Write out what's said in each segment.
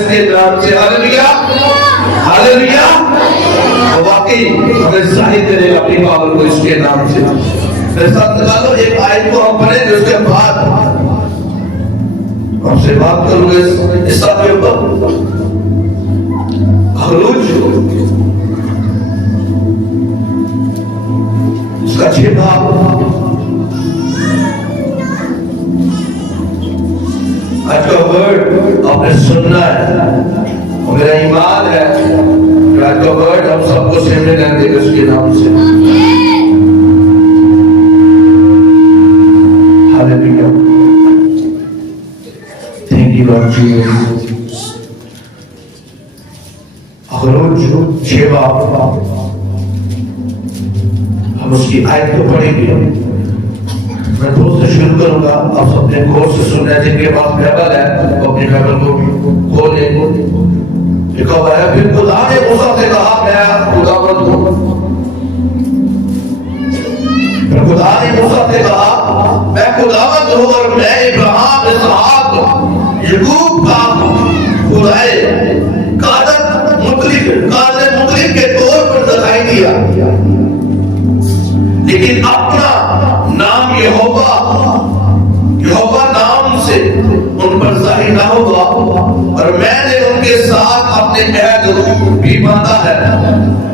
इसके नाम से। Hallelujah hallelujah. वाकई हमें जाहिर करेगा अपनी पावर को इसके नाम से। मेरे साथ निकालो एक आयत को हम पढ़ेंगे, उसके बाद आपसे बात करूंगा इस सब के ऊपर। खरूज उसका 6 भाग। आज का वर्ड आपने सुनना है, मेरा ईमान है कि आज का वर्ड हम सबको सेवने देंगे उसके नाम से। Hallelujah. Thank you Lord Jesus. खरूज 6 बाब हम उसकी आयत को पढ़ेंगे। मैं दो से शुरू करूंगा, आप अपने कोर्स से सुन रहे जिनके पास बाइबल है वो अपनी बाइबल को खोले। लिखा हुआ है, फिर खुदा ने मूसा से कहा मैं खुदावंद हूं। फिर खुदा ने मूसा से कहा मैं खुदावंद हूं और मैं इब्राहिम इसहाक याकूब का खुदा कादर मुतलिक के तौर पर दिखाई दिया, लेकिन अपना नाम यहोवा नाम से उन पर जाहिर ना होगा। और मैंने उनके साथ अपने अहद भी बांधा है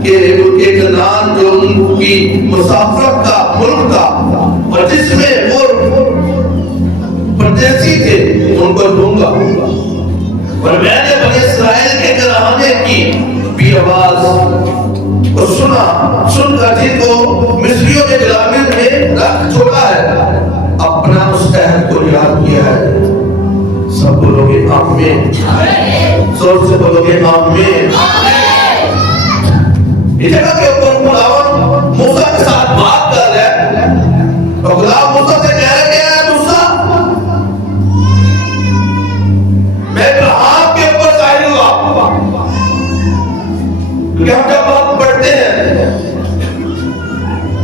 कि एक नाम जो उनकी मुसाफरत का मुल्क था और जिसमें वो परदेसी थे उनको दूंगा। और मैंने बनी इस्राएल के घराने की भी आवाज और सुनकर जिनको मिस्रियों ने गुलामी में रख छोड़ा है अपना उस अहद को याद किया है। सब बोलोगे आमीन, जोर से बोलोगे आमीन। इस जगह के ऊपर खुदावंद मूसा के साथ बात कर रहे हैं तो खुदा मूसा से कह रहे हैं, मूसा मैं इब्राहिम के ऊपर जाहिर हुआ। क्या जब हम पढ़ते हैं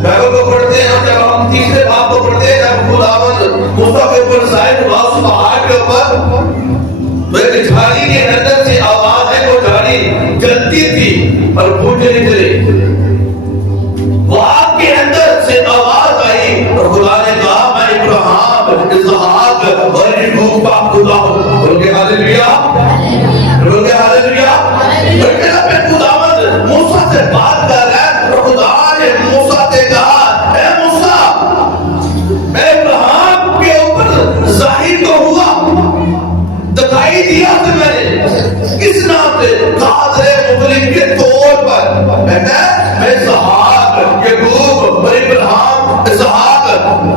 बाइबल को पढ़ते हैं, जब हम तीसरे भाग को पढ़ते हैं, जब खुदावंद मूसा के ऊपर जाहिर हुआ उस पहाड़ के ऊपर, तो एक झाड़ी के अंदर से आवाज है, वो झाड़ी जलती थी और बूझने चली। वो आग के अंदर से आवाज आई और खुदा ने कहा मैं इब्राहिम इसहाक और याकूब का खुदा हूं। बोल के हालेलुया, बोल के हालेलुया। खुदावंद मूसा से बात कर रहा है और खुदा ने मूसा से कहा ए मूसा मैं इब्राहिम के ऊपर जाहिर तो हुआ, दिखाई दिया तो मैंने किस नाम से? कादर मुतलिक के तौर पर। मैं इसहाक याकूब और इब्राहिम इसहाक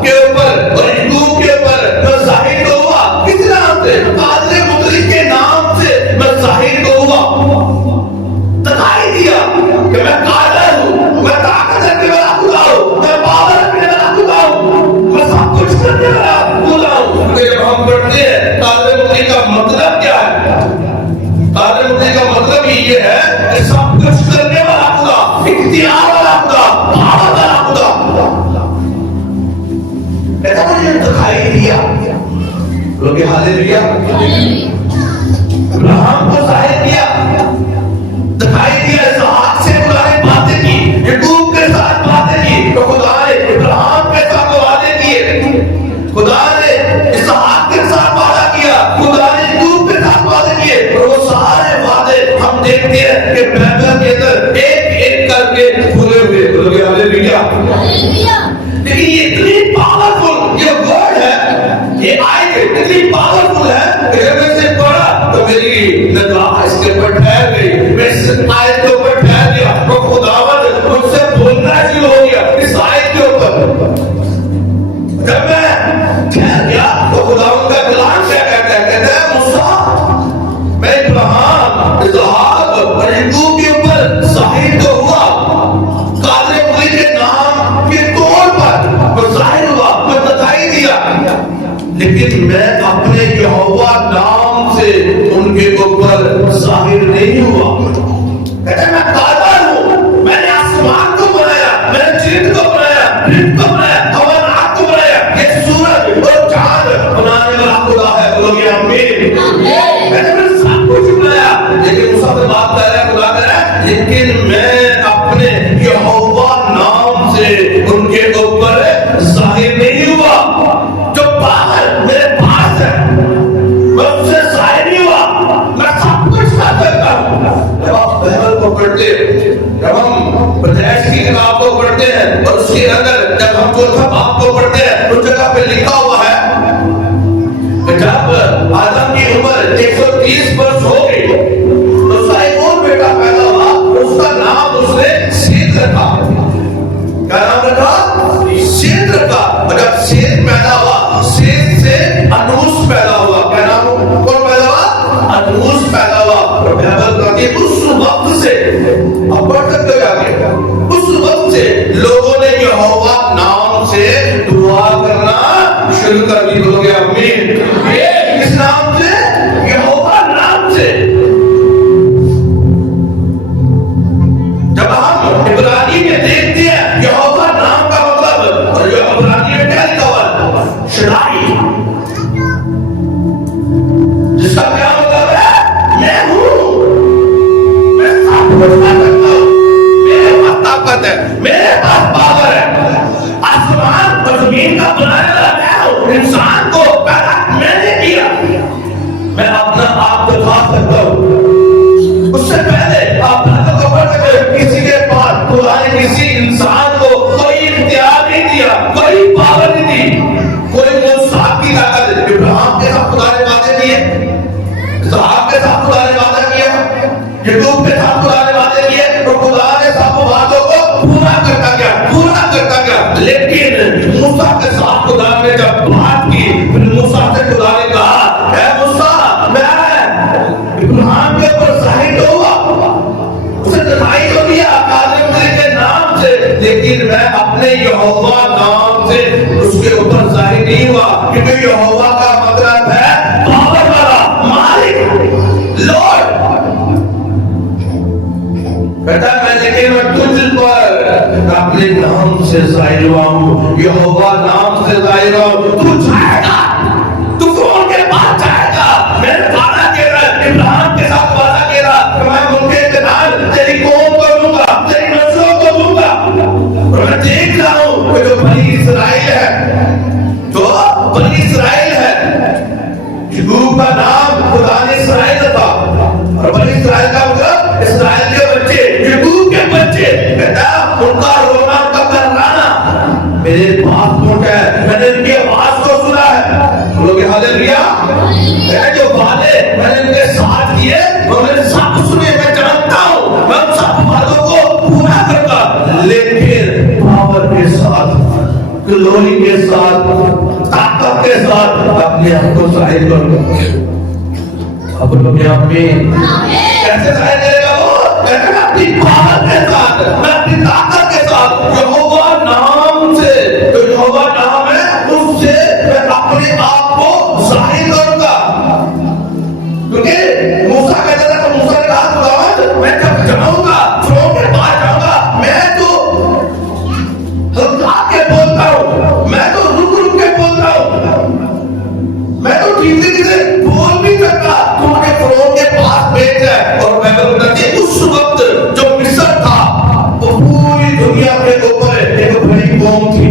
के ऊपर और याकूब के ऊपर मैं जाहिर तो हुआ किस नाम से? कादर मुतलिक के नाम से मैं जाहिर तो हुआ, दिखाई दिया कि मैं कादर हूं, मैं ताकत रखने वाला खुदा हूं, मैं पावर रखने वाला खुदा हूं, मैं सब कुछ करने वाला खुदा हूं। जब हम पढ़ते हैं कादर मुतलिक का मतलब क्या है? कादर मुतलिक का मतलब ये है कि सब कुछ करने वाला खुदा, इख्तियार वाला खुदा, पावर वाला खुदा। ऐसा मुझे दिखाई दिया। लोग हालेलुया। इब्राहिम को जाहिर किया, दिखाई दिया, इसहाक से खुदा ने बातें की, याकूब के साथ बातें की, तो खुदा ने इब्राहिम के साथ वादे किए, खुदा ने इसहाक के साथ वादा किया, खुदा ने याकूब के साथ वादे किए। और वो सारे वादे हम देखते हैं कि बाइबल के अंदर एक एक करके पूरे हुए। बोलोगे हालेलुया। लेकिन ये इतनी पावरफुल ये वर्ड है, ये आयत इतनी पावरफुल है कि जब मैं इसे पढ़ा तो मेरी निगाह इसके ऊपर ठहर गई। मैं इस आयत के ऊपर ठहर गया तो खुदावंद मुझसे बोलना शुरू हो गया इस आयत के ऊपर। जब मैं ठहर गया तो खुदावंद का कलाम क्या कहता है? कहता है मूसा मैं इब्राहिम इसहाक और याकूब के ऊपर जाहिर तो हुआ, कादर मुतलिक के नाम के तौर पर जाहिर हुआ, मैं दिखाई दिया, लेकिन मैं अपने यहोवा नाम से उनके ऊपर जाहिर नहीं हुआ। कहते मैं कादर हूं, मैंने आसमान को बनाया, मैंने जिन्न को बनाया, पृथ्वी को बनाया, हवा नाक को बनाया, ये सूरज और चांद बनाने वाला खुदा है। बोलोगे आमीन। मैंने सब कुछ बनाया, उसके अंदर जब हम चौथा बाप को पढ़ते हैं उस जगह पे लिखा हुआ है कि जब आदम की उम्र 130 वर्ष हो गई तो उसका एक और बेटा पैदा हुआ, उसका नाम उसने सेत रखा। क्या नाम रखा? सेत रखा। और जब सेत पैदा हुआ, सेत से अनूस पैदा हुआ। क्या नाम? कौन पैदा हुआ? अनूस पैदा हुआ। और बाइबल कहती है उस वक्त से, अब पढ़ सकते हो जाके, उस वक्त से लोगों ने यहोवा नाम से दुआ करना शुरू कर दी। हो गया आमीन। किस नाम से? यहोवा नाम से। जब हम इब्रानी में देखते हैं यहोवा नाम का मतलब, और जो इब्रानी में क्या लिखा हुआ? शदाई, जिसका क्या मतलब है? मैं हूं, मैं सब कुछ कर सकता हूं, मेरे पास ताकत है, मेरे पास पावर है। आसमान और जमीन का बनाने वाला मैं हूं। इंसान को पैदा मैंने किया, मैं अपना आप दिखा सकता हूं। उससे पहले आप को पढ़ सकते हो, किसी के पास खुदा ने किसी इंसान को कोई इख्तियार नहीं दिया, कोई पावर नहीं दी, कोई मूसा की ताकत। इब्राहिम के साथ खुदा ने वादे किए, इसहाक के साथ खुदा ने वादा किया, याकूब के साथ खुदा ने वादे किए, तो खुदा ने सब वादों को पूरा करता गया, पूरा करता गया। लेकिन मूसा के साथ खुदा ने जब बात की, फिर मूसा से खुदा ने कहा, है मूसा, मैं इब्राहिम के ऊपर जाहिर तो हुआ, उसे दिखाई तो दिया कादिम के नाम से, लेकिन मैं अपने यहोवा नाम से उसके ऊपर जाहिर नहीं हुआ। क्योंकि यहोवा का मतलब है पावर वाला, मालिक, लॉर्ड। कहता मैं लेकिन मैं तुझ पर अपने नाम से जाहिर हुआ हूं, यहोवा नाम से जाहिर हुआ हूं। तू जाएगा, तू कौन के पास जाएगा? मैंने वादा किया, इब्राहिम के साथ वादा किया, मैं उनके इत्तेफाक तेरी कौम को दूंगा, तेरी नस्लों को दूंगा। और मैं देख रहा हूं कि जो बनी इस्राइल है, जो बनी इस्राइल है, याकूब का नाम खुदा ने इस्राइल रखा, और बनी इस्राइल का मतलब इस्राइल के बच्चे, याकूब के बच्चे। कहता उनका रोना, उनका करलाना मेरे पास पहुंचा है, मैंने उनकी आवाज को सुना है। लोग हालेलुया। जो वादे मैंने उनके साथ किए, उन्होंने सब सुने, मैं जानता हूं, मैं उन सब वादों को पूरा करूंगा। लेकिन पावर के साथ, ग्लोरी के साथ, ताकत के साथ अपने आप को जाहिर करूंगा। अब लोग यहाँ पे कैसे जाहिर करेगा? वो कहते अपनी पावर के साथ, मैं अपनी ताकत के साथ, यहोवा नाम से, जो यहोवा नाम है उससे मैं अपने आप को जाहिर करूंगा। क्योंकि मूसा कहता था, तो मूसा ने कहा खुदावंद मैं जब जाऊंगा, फिरौन के पास जाऊंगा, मैं तो हल्का के बोलता हूं, मैं तो रुक रुक के बोलता हूं, मैं तो धीरे धीरे बोल नहीं सकता, तू मुझे फिरौन के पास भेज है। और बाइबल बताती है उस वक्त जो मिस्र था वो पूरी दुनिया के ऊपर एक बड़ी कौम थी।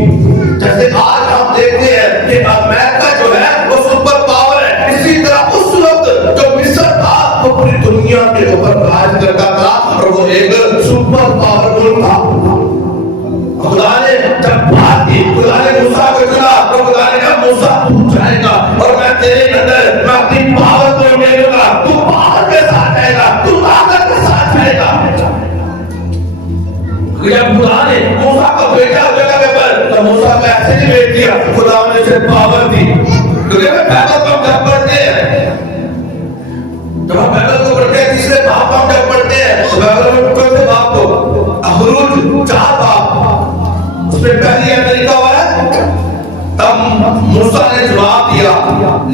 जैसे आज हम देखते हैं कि अमेरिका जो है वो सुपर पावर है, इसी तरह उस वक्त जो मिस्र था वो पूरी दुनिया के ऊपर राज करता था, और वो एक सुपर पावरफुल था। खुदा ने जब बात की, खुदा ने मूसा को चुना, तो खुदा ने कहा मूसा तू जाएगा, और मैं तेरे अंदर मैं अपनी पावर को भेजूंगा, तू पावर के साथ जाएगा, तू ताकत के साथ जाएगा। जब खुदा ने मूसा को भेजा जगह के पर, तो मूसा को ऐसे नहीं भेज दिया, खुदा ने उसे पावर दी। क्योंकि बाइबल को हम जब पढ़ते हैं, जब हम बाइबल को पढ़ते हैं, तीसरे बाप को हम जब पढ़ते हैं, तो बाइबल में चौथे बाप को अहरुज 4 बाप, उसमें पहली आयत लिखा हुआ है, तब मूसा ने जवाब दिया,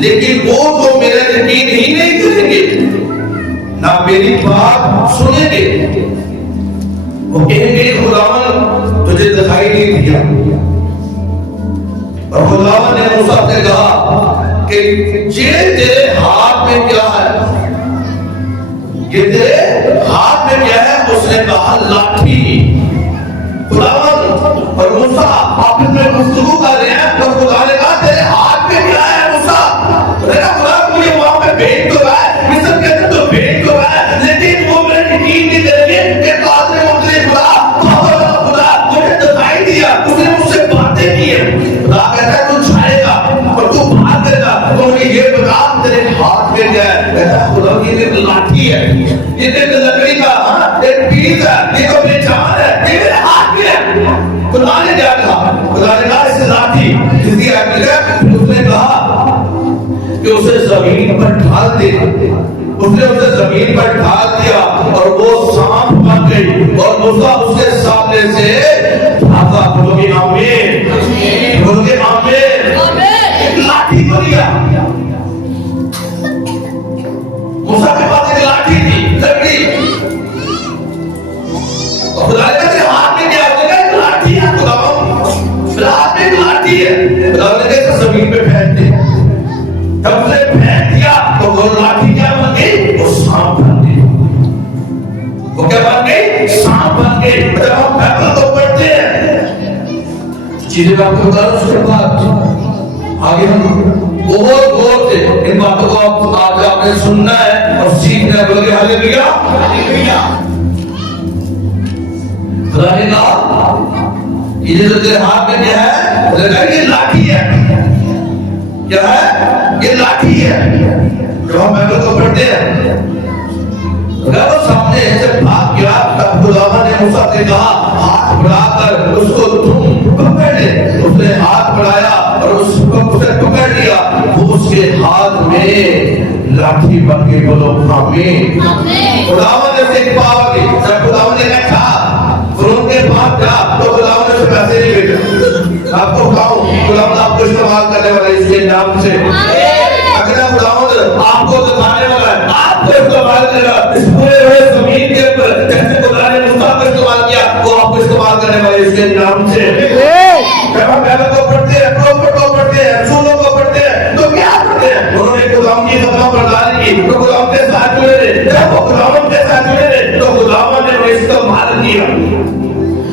लेकिन वो तो मेरा यकीन ही नहीं करेंगे, ना मेरी बात सुनेंगे। वो कहेंगे खुदावन तुझे दिखाई नहीं दिया। और खुदावन ने मूसा से कहा कि ये तेरे हाथ में क्या है? ये तेरे हाथ में क्या है? उसने कहा लाठी। खुदावन और मूसा आपस में गुफ्तगू कर रहे हैं, तो खुदा ने कहा तेरे हाथ में क्या है मूसा? खुदा मुझे वहां पे भेज तो रहा है, मिस्र के अंदर तो भेज तो रहा है, लेकिन वो मेरे यकीन नहीं करेंगे कि बाद में मुझे खुदा मुझे दिखाई दिया, उसने हाथ में क्या है? खुदा ये एक लाठी है, ये एक लकड़ी का एक पीस है, ये तो बेजान है, ये मेरे हाथ में है। खुदा ने क्या कहा? खुदा ने कहा इस लाठी जिसकी आज्ञा, उसने कहा कि उसे जमीन पर ढाल दे। उसने उसे जमीन पर ढाल दिया और वो सांप बन गई और मूसा उसके सामने से भागा। बोलोगे आमीन, बोलोगे आमीन। एक लाठी को लिया, मूसा के पास एक लाठी थी, लकड़ी, और खुदा ने कहा तेरे हाथ में क्या है? एक लाठी है। खुदा मेरे हाथ में एक लाठी है। खुदा ने कहा जमीन पे फेंक दे। जब उसने फेंक दिया तो वो लाठी क्या बन गई? वो सांप बन गई। वो क्या बन गई? सांप बन गई। जब हम बाइबल को पढ़ते हैं चीजें आपको बता रहा हूं, उसके बाद आगे हम बहुत गौर से इन बातों को आज आपने सुनना है और सीखना है। बोलोगे हालेलुया, हालेलुया। खुदा ने कहा ये जो तेरे हाथ में क्या है? लगा ये लाठी है। क्या है? ये लाठी है। जब हम बाइबल को पढ़ते हैं वो सामने से भाग गया, तब खुदा ने मूसा से कहा हाथ बढ़ाकर उसको तुम पकड़ ले। उसने हाथ बढ़ाया और उसको उसे पकड़ लिया, वो उसके हाथ में लाठी बन गई। बोलो आमीन। खुदा ने उसे पावर दी। जब खुदा ने कहा फिरौन के पास जा, तो खुदा ने उसे पैसे नहीं भेजे। आपको बताऊं खुदा आपको इस्तेमाल करने वाला इसके नाम से। अगर आपको दिखाने वाला है, आपको इस्तेमाल करेगा इस पूरे जमीन के ऊपर, जैसे खुदा ने मूसा को इस्तेमाल किया, वो आपको इस्तेमाल करने वाला इसके नाम से। जब हम बाइबल को पढ़ते हैं, प्रोफेट को पढ़ते हैं, रसूलों को पढ़ते हैं, तो क्या पढ़ते हैं? उन्होंने खुदा की खबरों प्रदान की, तो खुदा के साथ जुड़े रहे। जब वो खुदा के साथ जुड़े रहे तो खुदा ने उन्हें इस्तेमाल किया।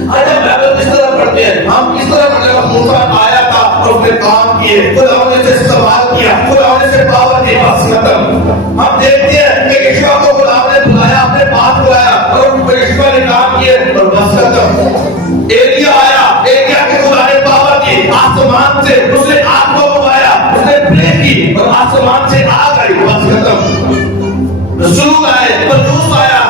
आज हम बाइबल किस तरह पढ़ते हैं? हम इस तरह पढ़ते हैं मूसा आया था और उसने काम किए, खुदा ने उसे इस्तेमाल किया, खुदा ने उसे पावर दी, बस खत्म। हम देखते हैं कि यीशु को खुदा ने बुलाया, अपने पास बुलाया और यीशु ने काम किए और बस खत्म। एलिया आया, एलिया के खुदा ने पावर दी, आसमान से उसने आग को बुलाया, उसने प्रे की और आसमान से आग आई, बस खत्म। रसूल आए, पौलुस आया,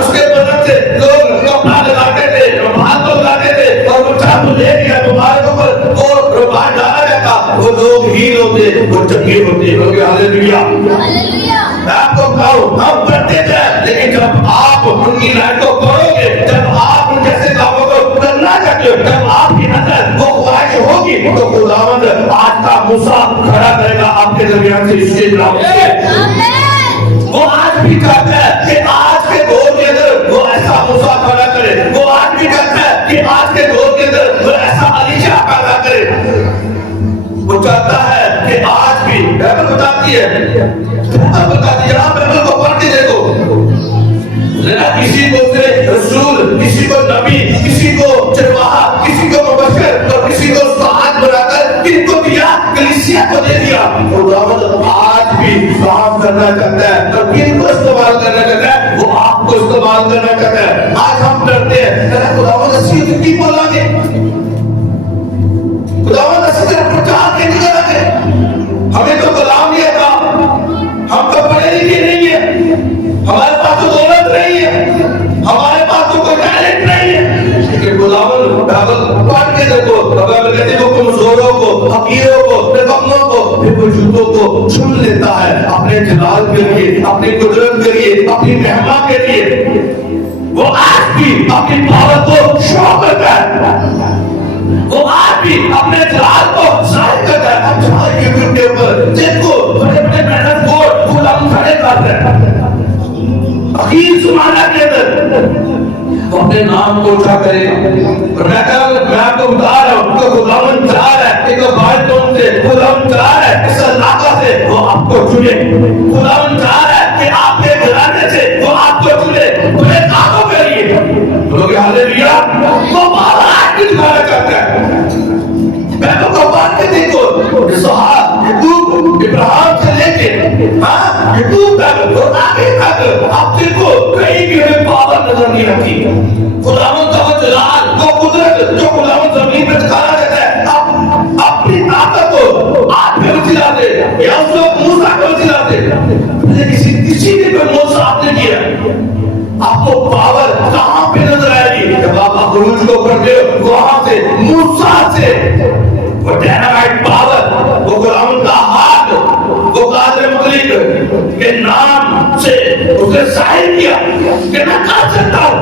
उसके बदन से लोग कपड़ा लगाते थे, रुमाल को लगाते थे और वो चाकू ले लिया रुमाल के ऊपर, वो रुमाल डाला जाता, वो लोग हील होते, वो चंगे होते। लोग हालेलुया, हालेलुया। मैं आपको बताऊं हम पढ़ते थे, लेकिन जब आप उनकी लाइफ को पढ़ोगे, जब आप उन जैसे कामों को करना चाहते हो, जब आपके अंदर वो ख्वाहिश होगी, तो खुदावंद आज का मूसा खड़ा करेगा आपके दरमियान से। इसके नाम से वो आज भी कहता है कि आज के दौर के अंदर वो ऐसा मूसा पैदा करे। वो आज भी कहता है कि आज के दौर के अंदर वो ऐसा एलीशा पैदा करे। वो चाहता है कि आज भी बाइबल बताती है, बताती है, बाइबल को पढ़ के देखो, किसी को से रसूल, किसी को नबी, किसी को चरवाहा, किसी को मुबश्शिर और किसी को साथ बनाकर किनको दिया? कलीसिया को दे दिया। खुदावंद आज भी काम करना चाहता है और किनको इस्तेमाल करना चाहता है? वो आपको इस्तेमाल करना चाहता है। आज हम डरते हैं, खुदावंद असली की बोलेंगे, खुदावंद असली प्रचार नहीं करेंगे, हमें तो गुलाम नहीं था, हम तो पढ़े लिखे नहीं है, हमारे पास तो दौलत नहीं है, हमारे पास तो कोई टैलेंट नहीं है। लेकिन खुदावंद बाइबल पढ़ के देखो, बाइबल कहती है वो कमजोरों को, फकीरों को, बेकमों को, बेवजूदों को चुन लेता है अपने जलाल के लिए, अपनी कुदरत के लिए, अपनी महिमा के लिए। वो आज भी अपनी पावर को शो करता है, वो आज भी अपने जलाल को जाहिर करता है। हम जहाँ यूट्यूब के ऊपर देखो बड़े बड़े मेहनत को खुदावंद खड़े करते हैं अखीर ज़माना के अंदर, वो अपने नाम को ऊंचा करेगा। और मैं आपको बता रहा हूँ तो खुदावंद चाह रहा है, एक बात तुमसे खुदावंद चाह रहा है इस इलाका से वो आपको चुने। खुदावंद चाह रहा है कि आपके घराने से वो आपको चुने, बड़े कामों के लिए। बोलोगे हालेलुया। वो महाराज की दिखाना चाहता है। मैं तो बात के देखो इब्राहिम से लेके यूट्यूब तक और आगे तक आप देखो कहीं भी हमें पावर नजर नहीं आती। खुदावंद का वो जलाल, वो कुदरत जो खुदावंद जमीन में दिखाना चाहता है, अपनी ताकत को आप पे उछला दे या उस लोग मूसा को उछला दे। किसी ने कोई मूसा आपने किया, आपको पावर कहां पे नजर आएगी? जब आप अखरूज को करते हो वहां से, मूसा से, वो डायनामाइट पावर, वो गुलाम का हाथ, वो कादर मुतलिक के नाम से उसने जाहिर किया कि मैं कर सकता हूं।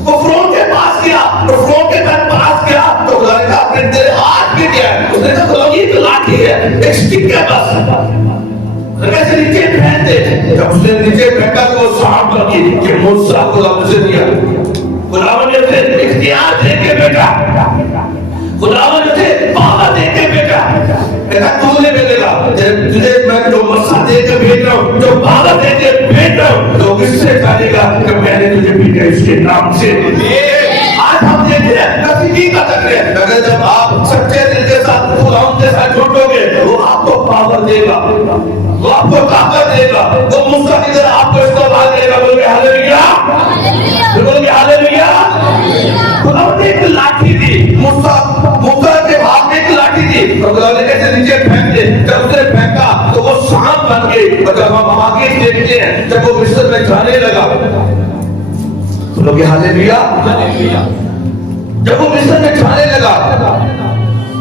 वो फिरौन के पास गया, तो फिरौन के पास गया तो खुदा ने कहा अपने तेरे हाथ में क्या है? उसने कहा खुदा ये तो लाठी है, एक स्टिक है बस, ऐसे नीचे फेंक दे। जब उसने नीचे फेंका तो वो सांप बन गई कि मूसा को मुझे दिया। खुदावन ने उसे इख्तियार दे के बेटा, खुदावन ने उसे पावर दे के बेटा, कहता तूने भेजेगा, तुझे मैं जो मसा दे के भेज रहा हूँ, जो पावर दे के भेज रहा हूँ, तो किससे जानेगा कि मैंने तुझे भेजा इसके नाम से। आज हम देखते हैं नतीजे का सकते हैं, अगर जब आप सच्चे दिल के साथ खुदावन के साथ जुटोगे वो आपको पावर देगा, वो आपको ताकत देगा, वो मूसा की तरह आपको इस्तेमाल करेगा। बोलोगे हालेलुया, बोलोगे हालेलुया। खुदा ने एक लाठी दी, मूसा के हाथ में एक लाठी दी, और खुदा ने कैसे नीचे फेंक दे। जब उसने फेंका तो वो सांप बन गई। और जब हम आगे देखते हैं जब वो मिस्र में जाने लगा, बोलोगे हालेलुया। जब वो मिस्र में जाने लगा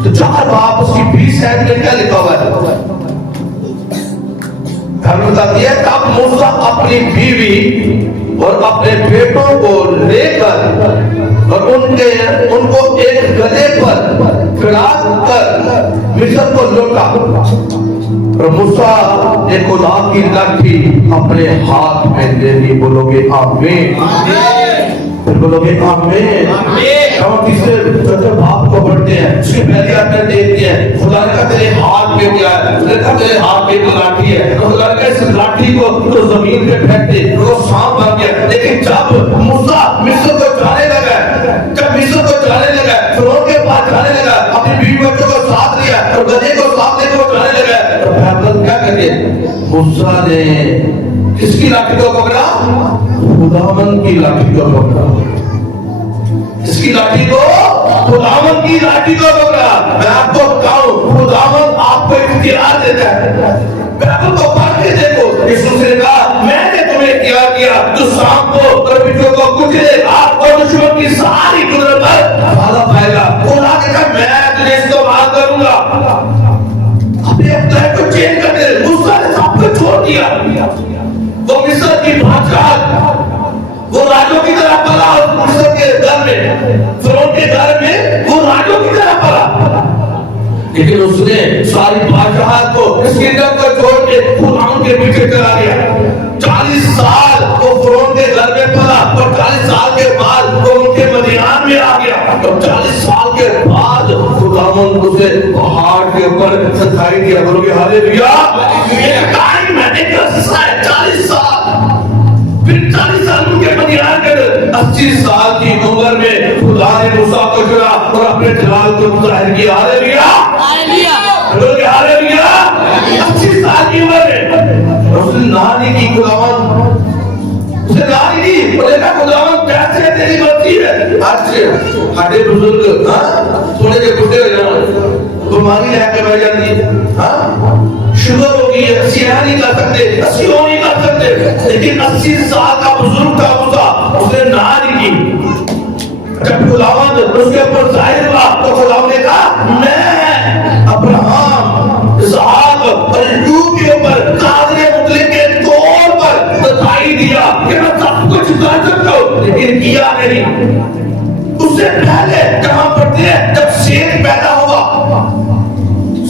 तो 4 बाप उसकी 20 आयत में क्या लिखा हुआ है? बताती है तब मूसा अपनी बीवी और अपने बेटों को लेकर और उनको एक गधे पर चढ़ा कर मिस्र को लौटा, और मूसा ने खुदा की लाठी अपने हाथ में ले ली। बोलोगे आमीन, बोलोगे आमीन। हम तीसरे चौथे भाग को पढ़ते हैं, उसके पहले आयत देखते हैं खुदा ने कहा तेरे हाथ में क्या है? उसने कहा तेरे हाथ में एक लाठी है। तो खुदा ने कहा इस लाठी को तो जमीन पे फेंक दे, वो सांप बन गया। लेकिन जब मूसा मिस्र को जाने लगा, जब मिस्र को जाने लगा, फिरौन के पास जाने लगा, अपनी बीवी बच्चों को साथ लिया और गधे को साथ लेकर वो जाने लगा, तो पैगंबर क्या करते? मूसा ने किसकी लाठी को पकड़ा? खुदावन की लाठी को पकड़ा। इसकी लाठी को, खुदावन की लाठी को पकड़ा। मैं आपको बताऊं, खुदावन आपको इख्तियार देता है। बाइबल को पढ़ के देखो, यीशु ने कहा मैंने तुम्हें क्या किया, तू सांप को और बिच्छू को कुचलेगा और दुश्मन की सारी कुदरत पर भाला पाएगा। खुदा ने कहा मैं तुझे इस्तेमाल करूंगा। अपने अपने को चेंज कर दे। मूसा ने सांप को छोड़ दिया, वो मिस्र की बादशाह, वो राजों की तरह पला मिस्र के घर में, फिरौन के घर में वो राजों की तरह पला। लेकिन उसने सारी बादशाहत को, इसके घर को छोड़ के फिरौन के पीछे चला गया। 40 साल वो फिरौन के घर में पला और 40 साल के बाद वो उनके मदीनान में आ गया। और 40 साल के बाद खुदावंद उसे पहाड़ के ऊपर दिखाई दिया। बोलोगे हालेलुया। ये टाइम मैंने कैसा है 40 साल, फिर 40 साल उनके मदीनान के 80 साल की उम्र में खुदा ने मूसा को चुना और अपने जलाल को जाहिर किया। हालेलुया, बोलोगे हालेलुया। 80 साल की उम्र में उसने नानी की खुदावन, उसे नानी की बोलेगा खुदावन कैसे तेरी मर्जी है। आज हमारे बुजुर्ग थोड़े के बुढ़े हो जाना, बीमारी लेके बैठ जाती है, शुगर हो गई है, सियाह नहीं कर सकते, 80 नहीं कर सकते। लेकिन 80 साल का बुजुर्ग था मूसा, उसने नानी की। जब खुदावन उसके ऊपर जाहिर हुआ तो खुदावन ने कहा मैं अब्राहम, इसहाक और याकूब के ऊपर कादर मुतलिक के तौर पर दिखाई दिया कि मैं सब कुछ कर सकता हूं, लेकिन किया नहीं। उससे पहले जहां पढ़ते हैं जब शेर पैदा हुआ,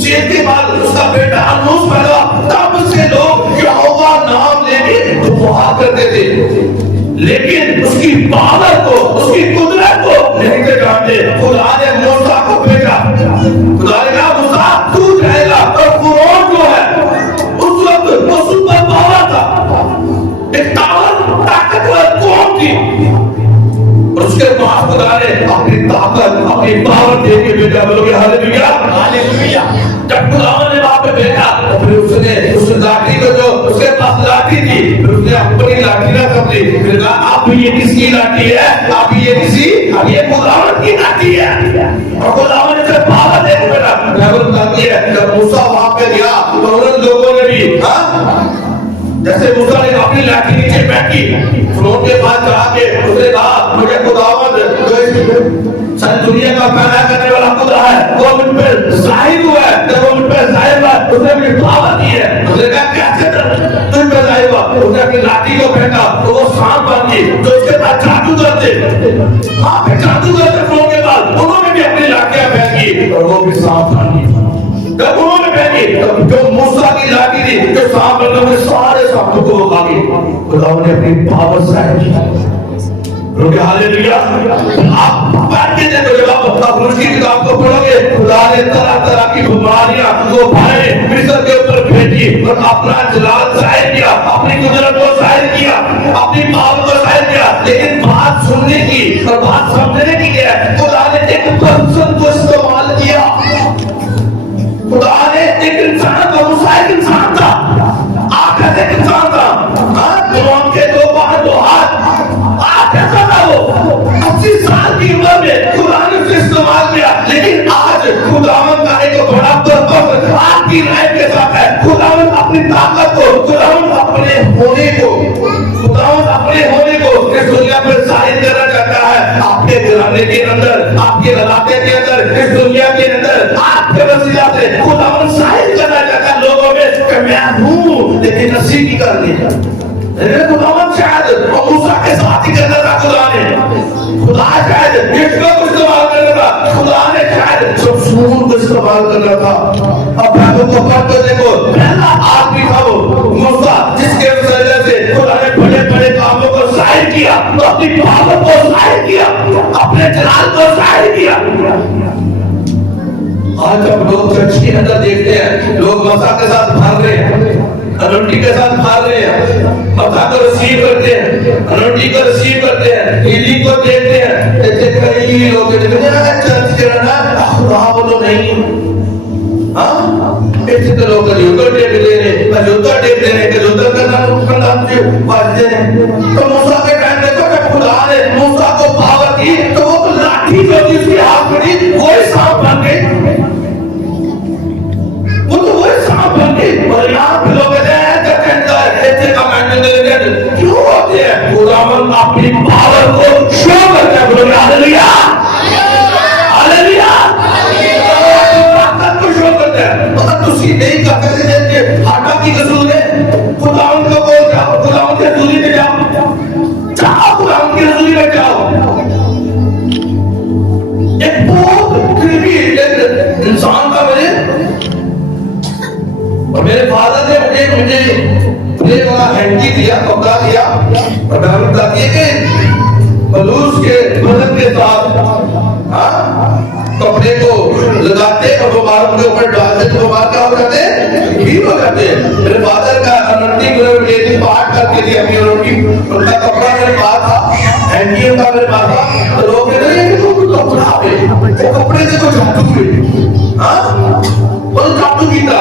शेर के बाद उसका बेटा अनूस पैदा हुआ, तब से लोग यहोवा नाम लेके दुआ करते थे। लेकिन उसकी पावर को, उसकी कुदरत को नहीं जानते। खुदा ने मूसा को भेजा, खुदा ने कहा मूसा तू जाएगा। और फिरौन जो है उस वक्त वो सुपर पावर था, एक ताकतवर कौम थी, और उसके बाद खुदा ने अपनी ताकत, अपनी पावर दे के भेजा। बोलोगे हालेलुया, हालेलुया। जब खुदा ने वहां पे भेजा तो फिर उसने उस लाठी को, जो उसके पास लाठी थी, फिर उसने अपनी लाठी ना पकड़ी, फिर कहा अब ये किसकी लाठी है? अब ये किसी, अब ये खुदावंद की लाठी है। और खुदावंद ने उसे पावर दे के भेजा। बाइबल बताती है जब मूसा वहां पे गया तो उन लोगों ने भी जैसे मूसा ने अपनी लाठी नीचे फेंकी, फिरौन के पास जाके उसने कहा मुझे खुदावंद जो सारी दुनिया का पैदा करने वाला खुदा है वो मुझ पे जाहिर हुआ है, जब वो मुझ पे जाहिर हुआ उसने मुझे पावर दी है। उसने कहा कैसे तुझ पे जाहिर हुआ? उसने अपनी लाठी को फेंका तो वो सांप बन गई जो उसके पास जादू करते, हाँ फिर जादू करते फिरौन के पास, उन्होंने भी अपनी लाठियां फेंकी और वो भी सांप बन गई। जब उन्होंने फेंकी जो मूसा की लाठी थी जो सांप बनने में सारे सांपों को खा गई, खुदा ने अपनी पावर जाहिर की। हालेलुया। आप बैठ के देखो, जब आप उसकी किताब को पढ़ोगे खुदा ने तरह तरह की बीमारियां को भाई मिस्र के ऊपर भेजी और अपना जलाल जाहिर किया, अपनी कुदरत को जाहिर किया, अपनी पावर को जाहिर किया। लेकिन बात सुनने की और बात समझने की है, खुदा ने एक पर्सन को इस्तेमाल किया। खुदा ने एक इंसान को, मूसा एक इंसान था, आखिर एक इंसान था, फिरौन के दो बार दो हाथ, कैसा था वो 80 साल की उम्र में खुदा ने उसे इस्तेमाल किया। लेकिन आज खुदावंद का एक बड़ा पर्पस आपकी लाइफ के साथ है। खुदावंद अपनी ताकत को, खुदावंद अपने होने को, खुदावंद अपने होने को इस दुनिया पर जाहिर करना चाहता है। आपके घराने के अंदर, आपके इलाके के अंदर, इस दुनिया के अंदर आपके वसीला से खुदावंद जाहिर करना चाहता है लोगों में कि मैं हूँ, लेकिन नसीब की कर लिया। खुदावंद शायद मूसा के साथ ही करना था, खुदा शायद यीशु को इस्तेमाल करना था, खुदा ने शायद समसून को इस्तेमाल करना था। अब बाइबल को पढ़ते देखो, पहला आदमी था वो मूसा, जिसके वजह से खुदा ने बड़े बड़े कामों को जाहिर किया, तो अपनी पावर को जाहिर किया, अपने जलाल को जाहिर किया। आज जब लोग चर्च के अंदर देखते हैं, लोग मसा के साथ भाग रहे हैं, अनोटी के साथ भाग रहे हैं, मसा को रिसीव करते हैं, अनोटी को रिसीव करते हैं, हीलिंग को देखते हैं, ऐसे कई लोग चर्च के ना खुदा बोलो नहीं, हाँ ऐसे तो लोग उधर टेक दे रहे, कल उधर टेक दे रहे, कल उधर करना नाम से बात दे रहे। तो मूसा के टाइम देखो जब खुदा ने मूसा को पावर दी तो वो लाठी जो थी उसके हाथ में थी वही सांप बन गई, वो तो वही सांप बन गई। और यहाँ पे लोग क्यों होते हैं? खुदावंद अपनी पावर को शो करता है, बोलो हालेलुया, हालेलुया, ताकत को शो करता है। अगर तुसी नहीं करते थे हाटा की कसूर है, खुदावंद को बोल जाओ, खुदावंद की हजूरी में जाओ, जाओ खुदावंद की हजूरी में जाओ। एक बहुत गरीबी इंसान था मेरे फादर ने मुझे वाला हैंकी दिया, कपड़ा दिया और मैंने बता दिया कि बलूस के बदन के साथ कपड़े को लगाते और बीमारों के ऊपर डालते तो बीमार क्या हो जाते हैं? ठीक हो जाते हैं। मेरे फादर का अनंती पाठ करके दिया, अपनी उनका कपड़ा मेरे पास था, हैंकी उनका मेरे पास था, तो लोग कहते हैं कपड़ा पे वो कपड़े से कुछ जादू हुए, जादू कीता